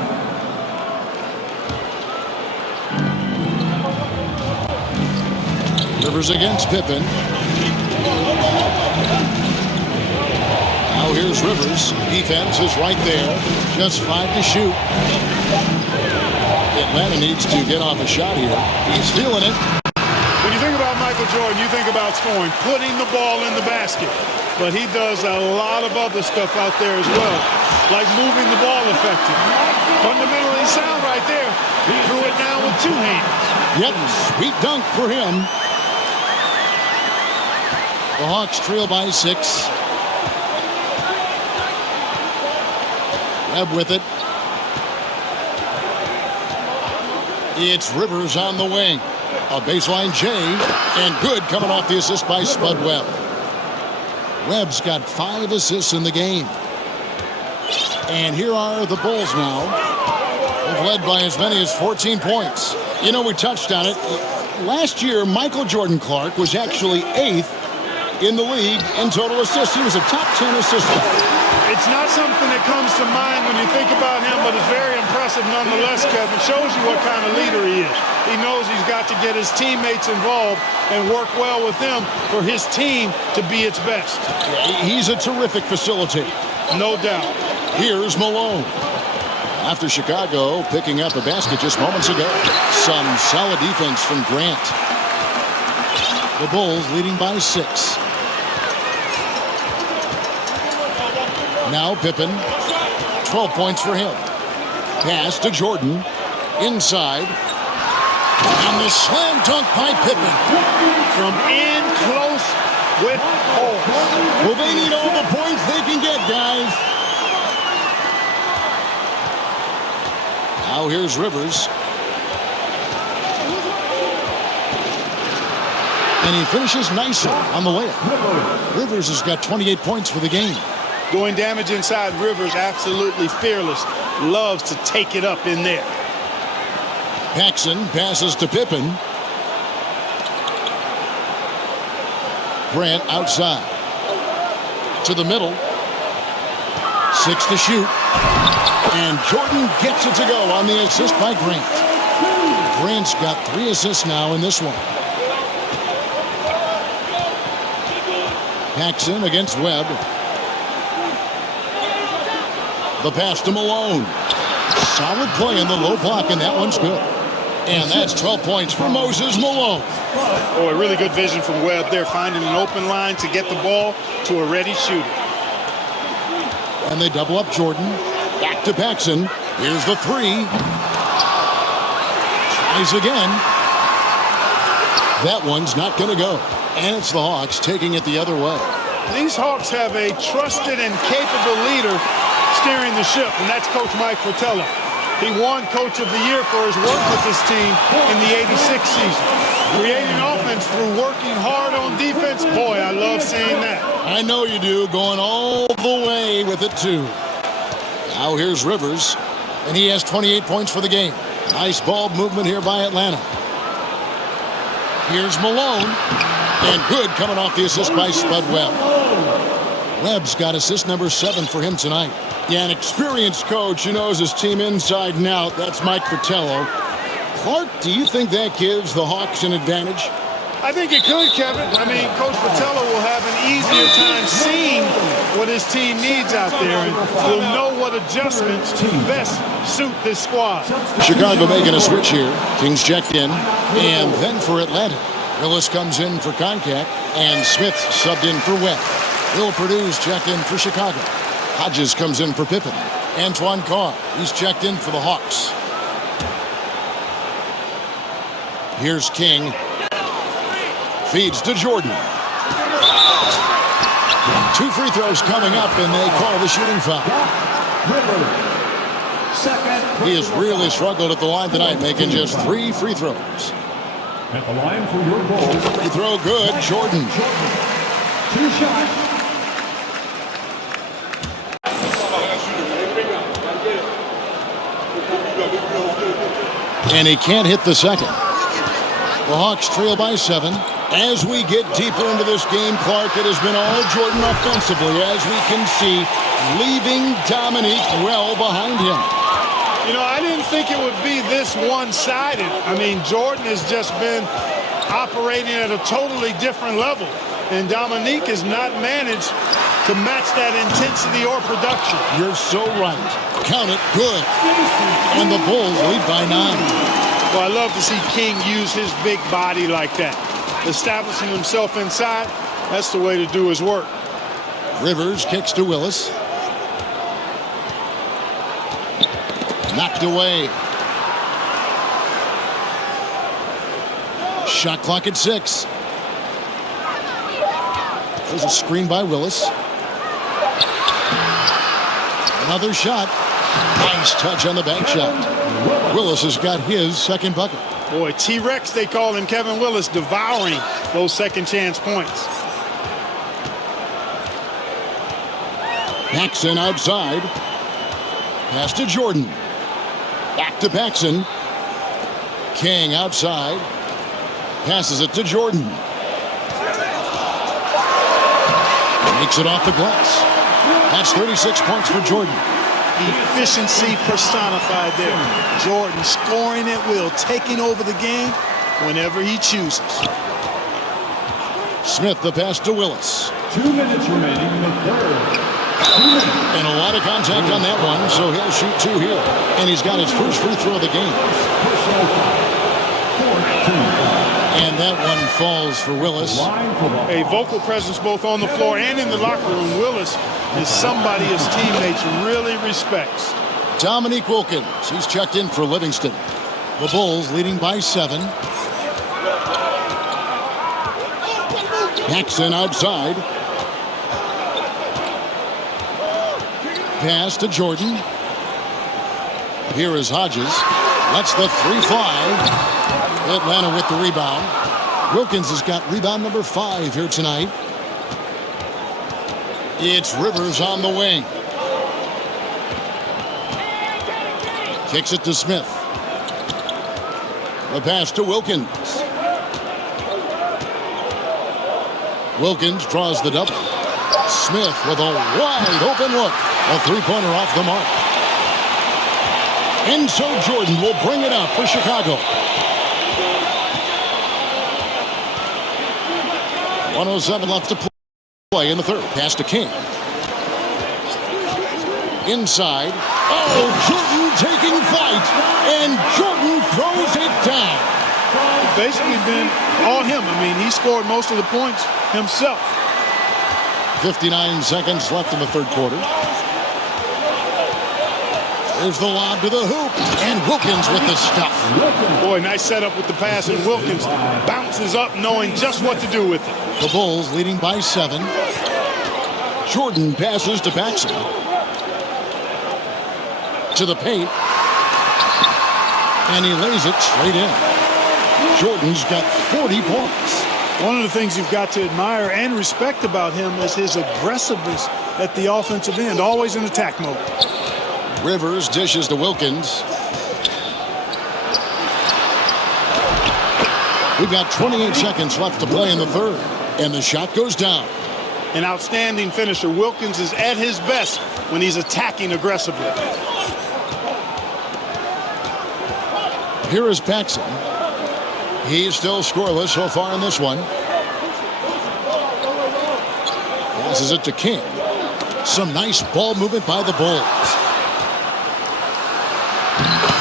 Rivers against Pippen. Now here's Rivers. Defense is right there. Just 5 to shoot. Atlanta needs to get off a shot here. He's feeling it. When you think about Michael Jordan, you think about scoring, putting the ball in the basket. But he does a lot of other stuff out there as well, like moving the ball effectively. Fundamentally sound right there. He threw it down with 2 hands. Yep, sweet dunk for him. The Hawks trail by 6. Webb with it. It's Rivers on the wing. A baseline J, and good coming off the assist by Spud Webb. Webb's got 5 assists in the game. And here are the Bulls now. They've led by as many as 14 points. You know, we touched on it. Last year, Michael Jordan Clark was actually 8th in the league in total assists. He was a top 10 assist. It's not something that comes to mind when you think about him, but it's very impressive nonetheless, Kevin. It shows you what kind of leader he is. He knows he's got to get his teammates involved and work well with them for his team to be its best. He's a terrific facilitator. No doubt. Here's Malone. After Chicago picking up a basket just moments ago. Some solid defense from Grant. The Bulls leading by 6. Now Pippen, 12 points for him. Pass to Jordan, inside. And the slam dunk by Pippen. From in close with force. Well, they need all the points they can get, guys. Now here's Rivers. And he finishes nicely on the layup. Rivers has got 28 points for the game. Doing damage inside, Rivers absolutely fearless. Loves to take it up in there. Paxson passes to Pippen. Grant outside. To the middle. 6 to shoot. And Jordan gets it to go on the assist by Grant. Grant's got 3 assists now in this one. Paxson against Webb. The pass to Malone. Solid play in the low block, and that one's good. And that's 12 points for Moses Malone. Oh, a really good vision from Webb there, finding an open line to get the ball to a ready shooter. And they double up Jordan. Back to Paxson. Here's the 3. Tries again. That one's not going to go. And it's the Hawks taking it the other way. These Hawks have a trusted and capable leader steering the ship, and that's Coach Mike Fratello. He won Coach of the Year for his work with this team in the '86 season. Creating offense through working hard on defense. Boy, I love seeing that. I know you do. Going all the way with it, too. Now here's Rivers, and he has 28 points for the game. Nice ball movement here by Atlanta. Here's Malone. And good coming off the assist by Spud Webb. Webb's got assist number 7 for him tonight. Yeah, an experienced coach who knows his team inside and out. That's Mike Fratello. Clark, do you think that gives the Hawks an advantage? I think it could, Kevin. I mean, Coach Fratello will have an easier time seeing what his team needs out there, and will know what adjustments best suit this squad. Chicago making a switch here. Kings checked in. And then for Atlanta, Willis comes in for Koncak, and Smith subbed in for Webb. Bill Purdue's checked in for Chicago. Hodges comes in for Pippen. Antoine Carr, he's checked in for the Hawks. Here's King. Feeds to Jordan. 2 free throws coming up, and they call the shooting foul. He has really struggled at the line tonight, making just 3 free throws. At the line for your goal. Free throw good, Jordan. 2 shots. And he can't hit the second. The Hawks trail by 7. As we get deeper into this game, Clark, it has been all Jordan offensively, as we can see, leaving Dominique well behind him. You know, I didn't think it would be this one-sided. I mean, Jordan has just been operating at a totally different level, and Dominique has not managed to match that intensity or production. You're so right. Count it, good. And the Bulls lead by 9. Well, I love to see King use his big body like that. Establishing himself inside, that's the way to do his work. Rivers kicks to Willis. Knocked away. Shot clock at 6. There's a screen by Willis. Another shot. Nice touch on the bank shot. Willis has got his second bucket. Boy, T-Rex, they call him, Kevin Willis, devouring those second chance points. Paxson outside. Pass to Jordan. Back to Paxson. King outside. Passes it to Jordan. Makes it off the glass. That's 36 points for Jordan. Efficiency personified there. Jordan scoring at will, taking over the game whenever he chooses. Smith the pass to Willis. 2 minutes remaining in the third. And a lot of contact on that one, so he'll shoot 2 here. And he's got his first free throw of the game. And that one falls for Willis. A vocal presence both on the floor and in the locker room. Willis is somebody his teammates really respects. Dominique Wilkins, he's checked in for Livingston. The Bulls leading by 7. Paxson outside. Pass to Jordan. Here is Hodges. Lets the 3 fly. Atlanta with the rebound. Wilkins has got rebound number 5 here tonight. It's Rivers on the wing. Kicks it to Smith. The pass to Wilkins. Wilkins draws the double. Smith with a wide open look. A three-pointer off the mark. And so Jordan will bring it up for Chicago. 1:07 left to play in the third. Pass to King. Inside. Oh, Jordan taking flight. And Jordan throws it down. It's basically been all him. I mean, he scored most of the points himself. 59 seconds left in the third quarter. There's the lob to the hoop. And Wilkins with the stuff. Boy, nice setup with the pass. And Wilkins bounces up knowing just what to do with it. The Bulls leading by 7. Jordan passes to Paxson. To the paint. And he lays it straight in. Jordan's got 40 points. One of the things you've got to admire and respect about him is his aggressiveness at the offensive end, always in attack mode. Rivers dishes to Wilkins. We've got 28 seconds left to play in the third. And the shot goes down. An outstanding finisher. Wilkins is at his best when he's attacking aggressively. Here is Paxson. He's still scoreless so far in this one. Passes it to King. Some nice ball movement by the Bulls.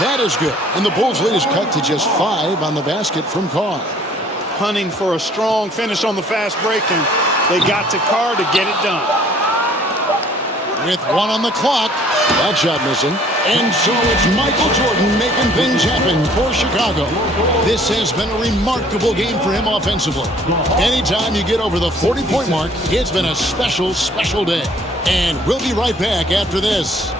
That is good. And the Bulls' lead is cut to just 5 on the basket from Carr. Hunting for a strong finish on the fast break, and they got to Carr to get it done. With 1 on the clock. That shot missing. And so it's Michael Jordan making things happen for Chicago. This has been a remarkable game for him offensively. Anytime you get over the 40-point mark, it's been a special, special day. And we'll be right back after this.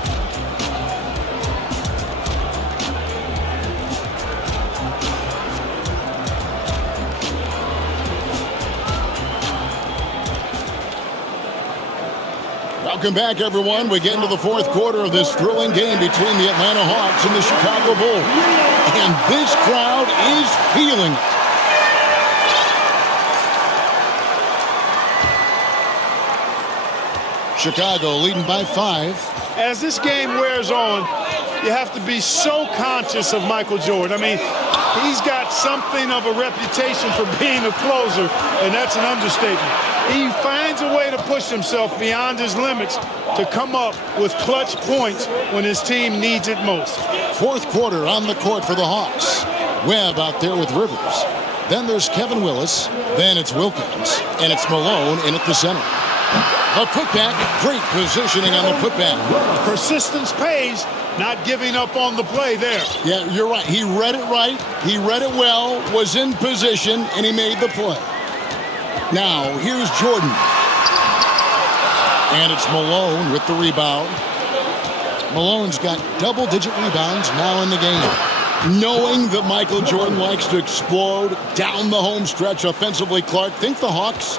Welcome back, everyone. We get into the fourth quarter of this thrilling game between the Atlanta Hawks and the Chicago Bulls. And this crowd is feeling it. Chicago leading by 5. As this game wears on, you have to be so conscious of Michael Jordan. I mean, he's got something of a reputation for being a closer, and that's an understatement. He finds a way to push himself beyond his limits to come up with clutch points when his team needs it most. Fourth quarter on the court for the Hawks. Webb out there with Rivers. Then there's Kevin Willis. Then it's Wilkins. And it's Malone in at the center. A putback. Great positioning on the putback. Persistence pays. Not giving up on the play there. Yeah, you're right. He read it right. He read it well, was in position, and he made the play. Now, here's Jordan. And it's Malone with the rebound. Malone's got double-digit rebounds now in the game. Knowing that Michael Jordan likes to explode down the home stretch offensively, Clark, think the Hawks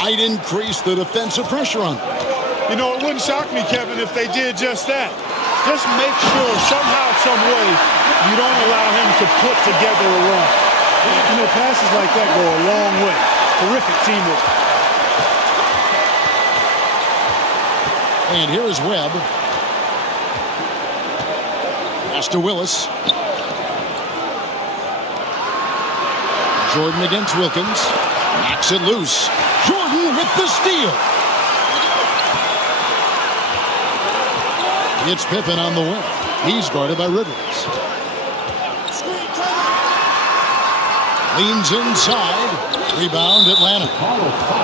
might increase the defensive pressure on them. You know, it wouldn't shock me, Kevin, if they did just that. Just make sure somehow, some way, you don't allow him to put together a run. You know, passes like that go a long way. Terrific teamwork. And here is Webb. Pass to Willis. Jordan against Wilkins. Knocks it loose. Jordan with the steal. It's Pippen on the wing. He's guarded by Rivers. Leans inside. Rebound, Atlanta.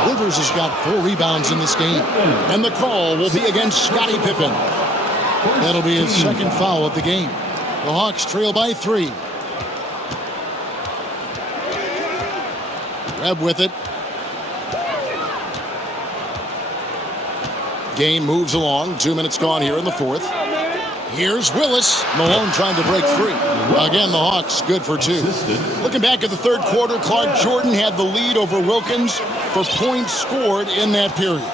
Rivers has got 4 rebounds in this game. And the call will be against Scottie Pippen. That'll be his second foul of the game. The Hawks trail by 3. Webb with it. Game moves along. 2 minutes gone here in the fourth. Here's Willis. Malone trying to break free. Again, the Hawks good for 2. Looking back at the third quarter, Clark Jordan had the lead over Wilkins for points scored in that period.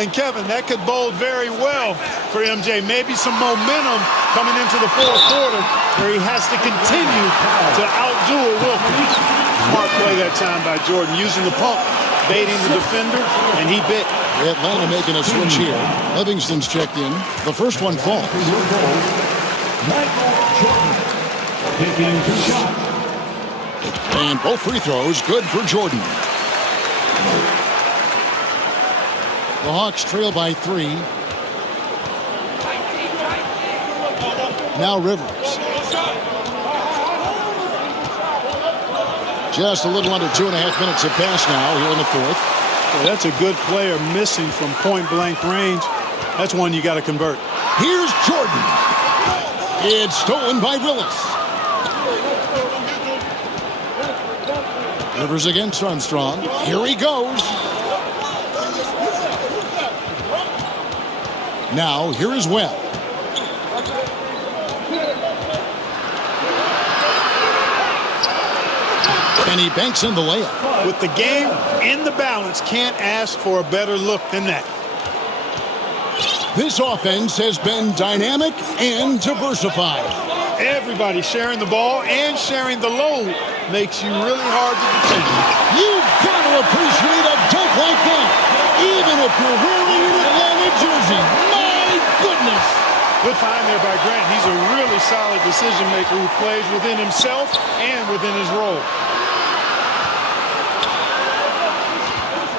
And Kevin, that could bode very well for MJ. Maybe some momentum coming into the fourth quarter where he has to continue to outduel Wilkins. Smart play that time by Jordan, using the pump, baiting the defender, and he bit. Atlanta making a switch here. Livingston's checked in. The first one falls. And both free throws good for Jordan. The Hawks trail by 3. Now Rivers. Just a little under 2.5 minutes have passed now here in the fourth. Well, that's a good player missing from point-blank range. That's one you got to convert. Here's Jordan. It's stolen by Willis. Rivers against Armstrong. Here he goes. Now, here is Webb. And he banks in the layup. With the game in the balance, can't ask for a better look than that. This offense has been dynamic and diversified. Everybody sharing the ball and sharing the load makes you really hard to defend. You've got to appreciate a dunk like that, even if you're wearing an Atlanta jersey. My goodness. Good find there by Grant. He's a really solid decision maker who plays within himself and within his role.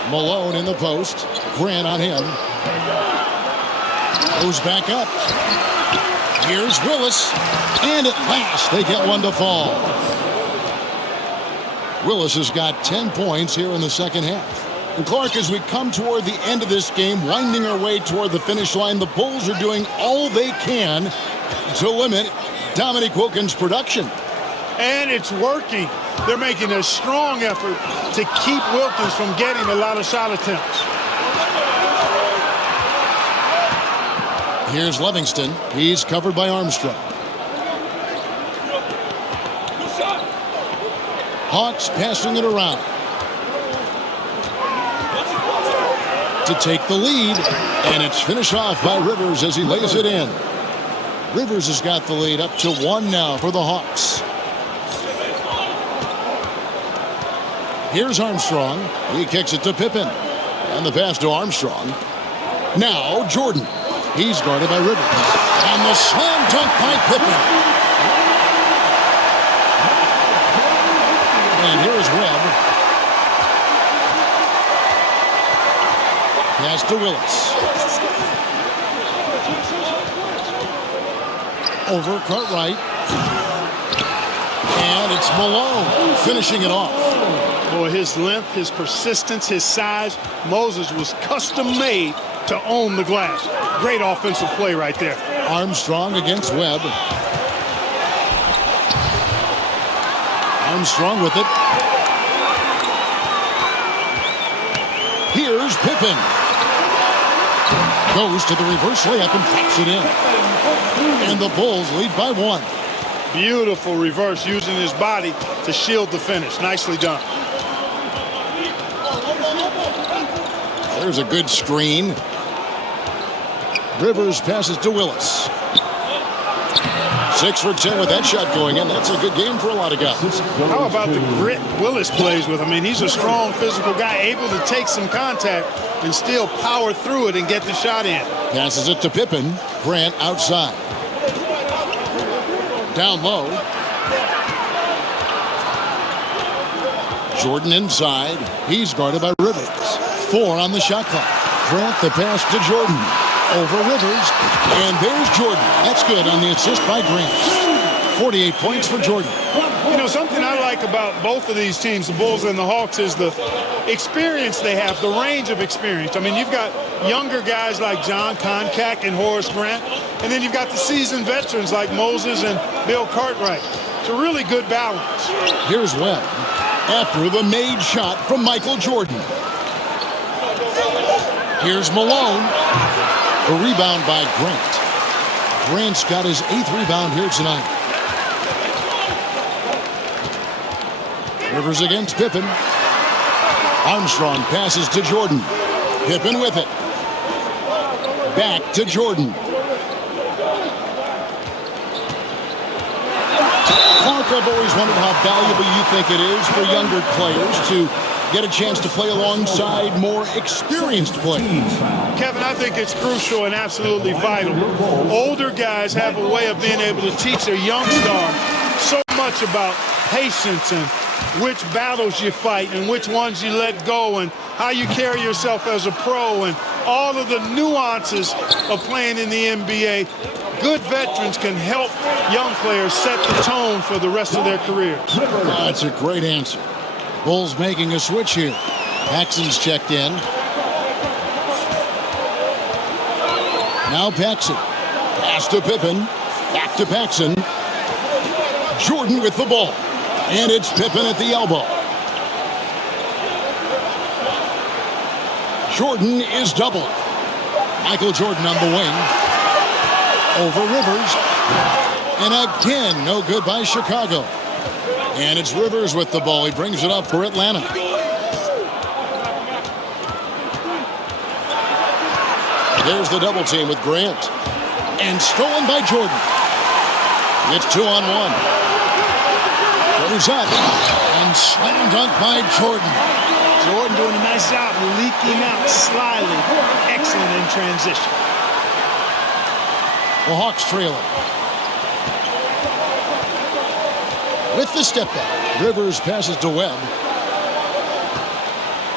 Malone in the post. Grant on him. Goes back up. Here's Willis. And at last they get one to fall. Willis has got 10 points here in the second half. And Clark, as we come toward the end of this game, winding our way toward the finish line, the Bulls are doing all they can to limit Dominique Wilkins' production. And it's working. They're making a strong effort to keep Wilkins from getting a lot of shot attempts. Here's Livingston. He's covered by Armstrong. Hawks passing it around to take the lead, and it's finished off by Rivers as he lays it in. Rivers has got the lead up to 1 now for the Hawks. Here's Armstrong. He kicks it to Pippen. And the pass to Armstrong. Now Jordan. He's guarded by Rivers. And the slam dunk by Pippen. And here's Webb. Pass to Willis. Over Cartwright. And it's Malone finishing it off. Boy, his length, his persistence, his size. Moses was custom made to own the glass. Great offensive play right there. Armstrong against Webb. Armstrong with it. Here's Pippen. Goes to the reverse layup and pops it in. And the Bulls lead by 1. Beautiful reverse, using his body to shield the finish. Nicely done. There's a good screen. Rivers passes to Willis. 6 for 10 with that shot going in. That's a good game for a lot of guys. How about the grit Willis plays with? I mean, he's a strong physical guy, able to take some contact and still power through it and get the shot in. Passes it to Pippen. Grant outside. Down low. Jordan inside. He's guarded by Rivers. 4 on the shot clock. Grant the pass to Jordan. Over Rivers. And there's Jordan. That's good on the assist by Grant. 48 points for Jordan. You know, something I like about both of these teams, the Bulls and the Hawks, is the experience they have, the range of experience. I mean, you've got younger guys like John Koncak and Horace Grant, and then you've got the seasoned veterans like Moses and Bill Cartwright. It's a really good balance. Here's Webb. after the made shot from Michael Jordan. Here's Malone. A rebound by Grant. Grant's got his 8th rebound here tonight. Rivers against Pippen. Armstrong passes to Jordan. Pippen with it. Back to Jordan. Clark, I've always wondered how valuable you think it is for younger players to get a chance to play alongside more experienced players. Kevin, I think it's crucial and absolutely vital. Older guys have a way of being able to teach their young star so much about patience and which battles you fight and which ones you let go and how you carry yourself as a pro and all of the nuances of playing in the NBA. Good veterans can help young players set the tone for the rest of their careers. That's a great answer. Bulls making a switch here. Paxson's checked in. Now Paxson. Pass to Pippen. Back to Paxson. Jordan with the ball. And it's Pippen at the elbow. Jordan is doubled. Michael Jordan on the wing. Over Rivers. And again, no good by Chicago. And it's Rivers with the ball. He brings it up for Atlanta. There's the double team with Grant. And stolen by Jordan. It's 2-on-1. Goes up. And slam dunk by Jordan. Jordan doing a nice job leaking out slyly. Excellent in transition. The Hawks trailing. With the step back, Rivers passes to Webb.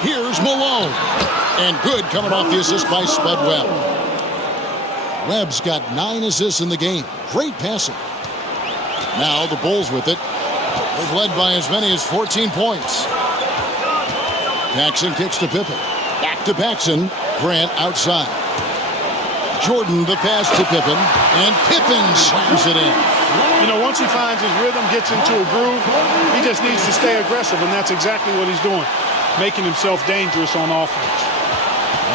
Here's Malone. And good coming off the assist by Spud Webb. Webb's got 9 assists in the game. Great passing. Now the Bulls with it. They've led by as many as 14 points. Paxson kicks to Pippen. Back to Paxson. Grant outside. Jordan the pass to Pippen. And Pippen slams it in. You know, once he finds his rhythm, gets into a groove, he just needs to stay aggressive, and that's exactly what he's doing, making himself dangerous on offense.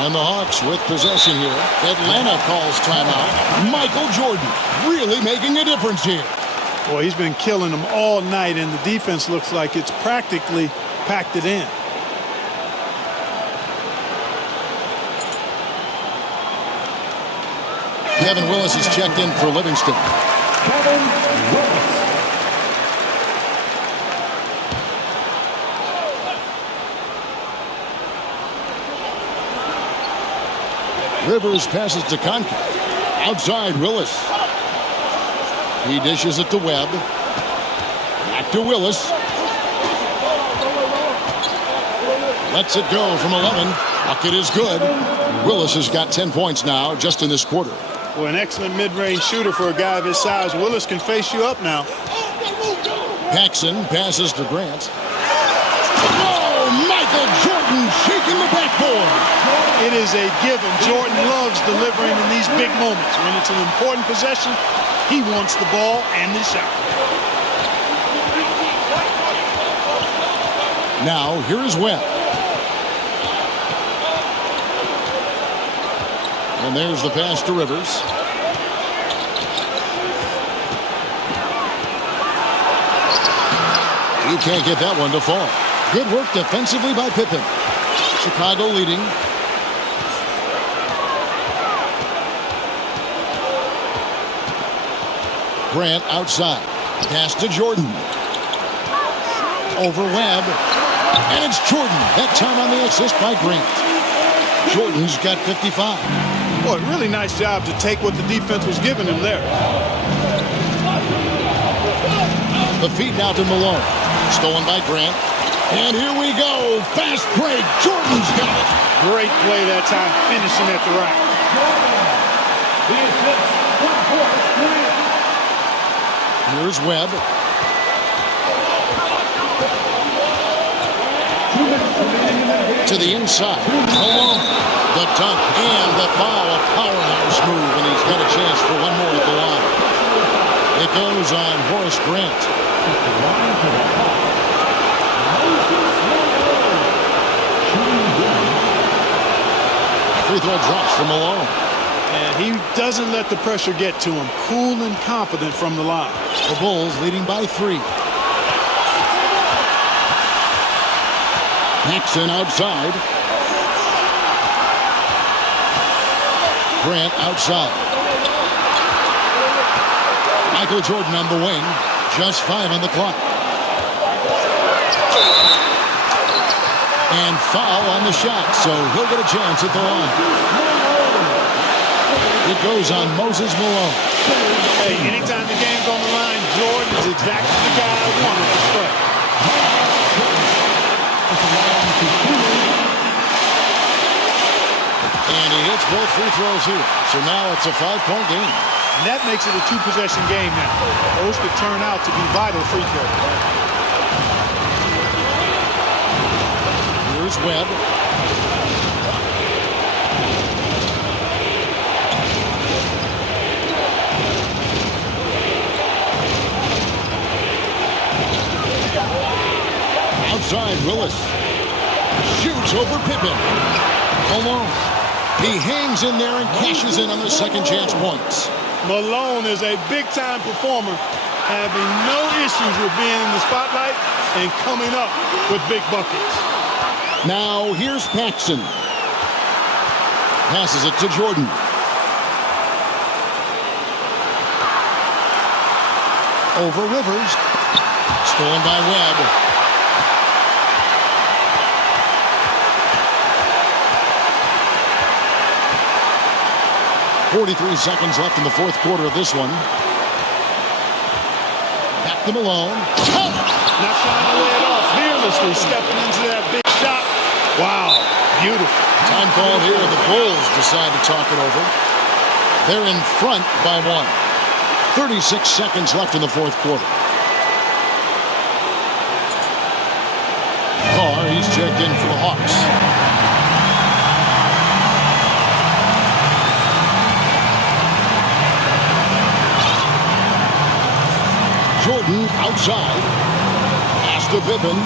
And the Hawks with possession here. Atlanta calls timeout. Michael Jordan really making a difference here. Boy, he's been killing them all night, and the defense looks like it's practically packed it in. Kevin Willis is checked in for Livingston. Kevin Willis. Rivers passes to Conca. Outside Willis. He dishes it to Webb. Back to Willis. Lets it go from 11. Bucket is good. Willis has got 10 points now just in this quarter. Well, an excellent mid-range shooter for a guy of his size. Willis can face you up now. Paxson passes to Grant. Oh, Michael Jordan shaking the backboard. It is a given. Jordan loves delivering in these big moments. When it's an important possession, he wants the ball and the shot. Now, here is Webb. And there's the pass to Rivers. He can't get that one to fall. Good work defensively by Pippen. Chicago leading. Grant outside. Pass to Jordan. Over Webb. And it's Jordan. That time on the assist by Grant. Jordan's got 55. Boy, really nice job to take what the defense was giving him there. The feed now to Malone. Stolen by Grant. And here we go. Fast break. Jordan's got it. Great play that time, finishing at the rack. Here's Webb. To the inside. Malone. The dunk and the foul. A powerhouse move, and he's got a chance for one more at the line. It goes on Horace Grant. Free throw drops from Malone. And he doesn't let the pressure get to him. Cool and confident from the line. The Bulls leading by 3. Paxson outside. Grant outside. Michael Jordan on the wing. Just 5 on the clock. And foul on the shot, so he'll get a chance at the line. It goes on Moses Malone. Hey, anytime the game's on the line, Jordan is exactly the guy I wanted to strike. And he hits both free throws here. So now it's a 5-point game. And that makes it a 2-possession game now. Those could turn out to be vital free throws. Here's Webb. Outside, Willis. Shoots over Pippen. Alone. He hangs in there and cashes in on the second chance points. Malone is a big-time performer, having no issues with being in the spotlight and coming up with big buckets. Now here's Paxson. Passes it to Jordan. Over Rivers. Stolen by Webb. 43 seconds left in the fourth quarter of this one. Back to Malone. Not trying to lay it off. Fearlessly stepping into that big shot. Wow, beautiful. Time called here. The Bulls decide to talk it over. They're in front by 1. 36 seconds left in the fourth quarter. Carr, he's checked in for the Hawks. Jordan outside. Pass to Pippen.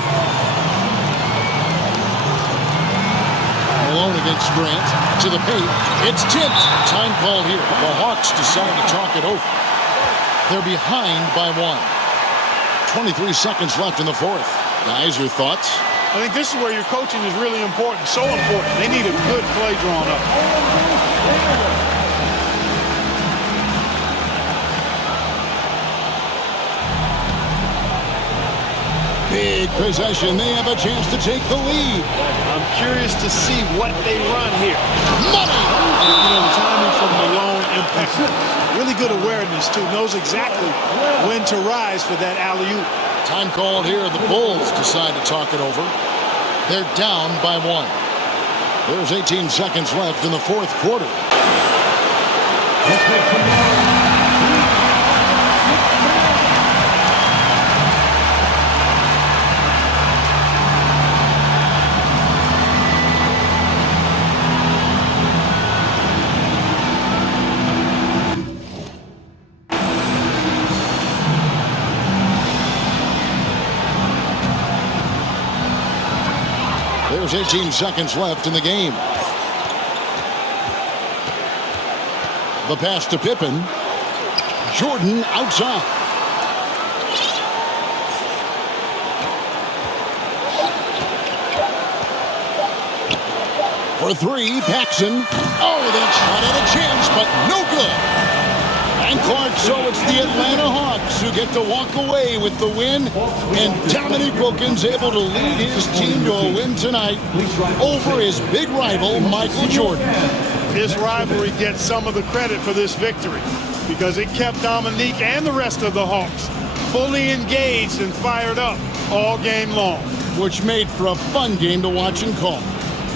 Malone against Grant. To the paint. It's tipped. Time called here. The Hawks decide to talk it over. They're behind by 1. 23 seconds left in the fourth. Guys, your thoughts? I think this is where your coaching is really important. So important. They need a good play drawn up. Big possession. They have a chance to take the lead. I'm curious to see what they run here. Money! You know, the timing from Malone, impeccable. Really good awareness, too. Knows exactly when to rise for that alley-oop. Time called here. The Bulls decide to talk it over. They're down by 1. There's 18 seconds left in the fourth quarter. There's 18 seconds left in the game. The pass to Pippen. Jordan outside. For 3, Paxson. Oh, that shot had a chance, but no good. And Clark, so it's the Atlanta Hawks who get to walk away with the win. And Dominique Wilkins able to lead his team to a win tonight over his big rival, Michael Jordan. This rivalry gets some of the credit for this victory because it kept Dominique and the rest of the Hawks fully engaged and fired up all game long. Which made for a fun game to watch and call.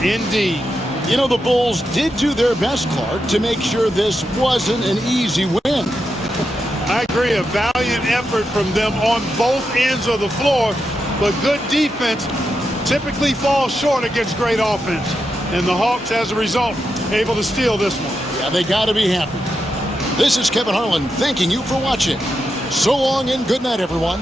Indeed. You know, the Bulls did do their best, Clark, to make sure this wasn't an easy win. I agree, a valiant effort from them on both ends of the floor, but good defense typically falls short against great offense. And the Hawks, as a result, able to steal this one. Yeah, they got to be happy. This is Kevin Harlan thanking you for watching. So long and good night, everyone.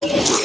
Thank you.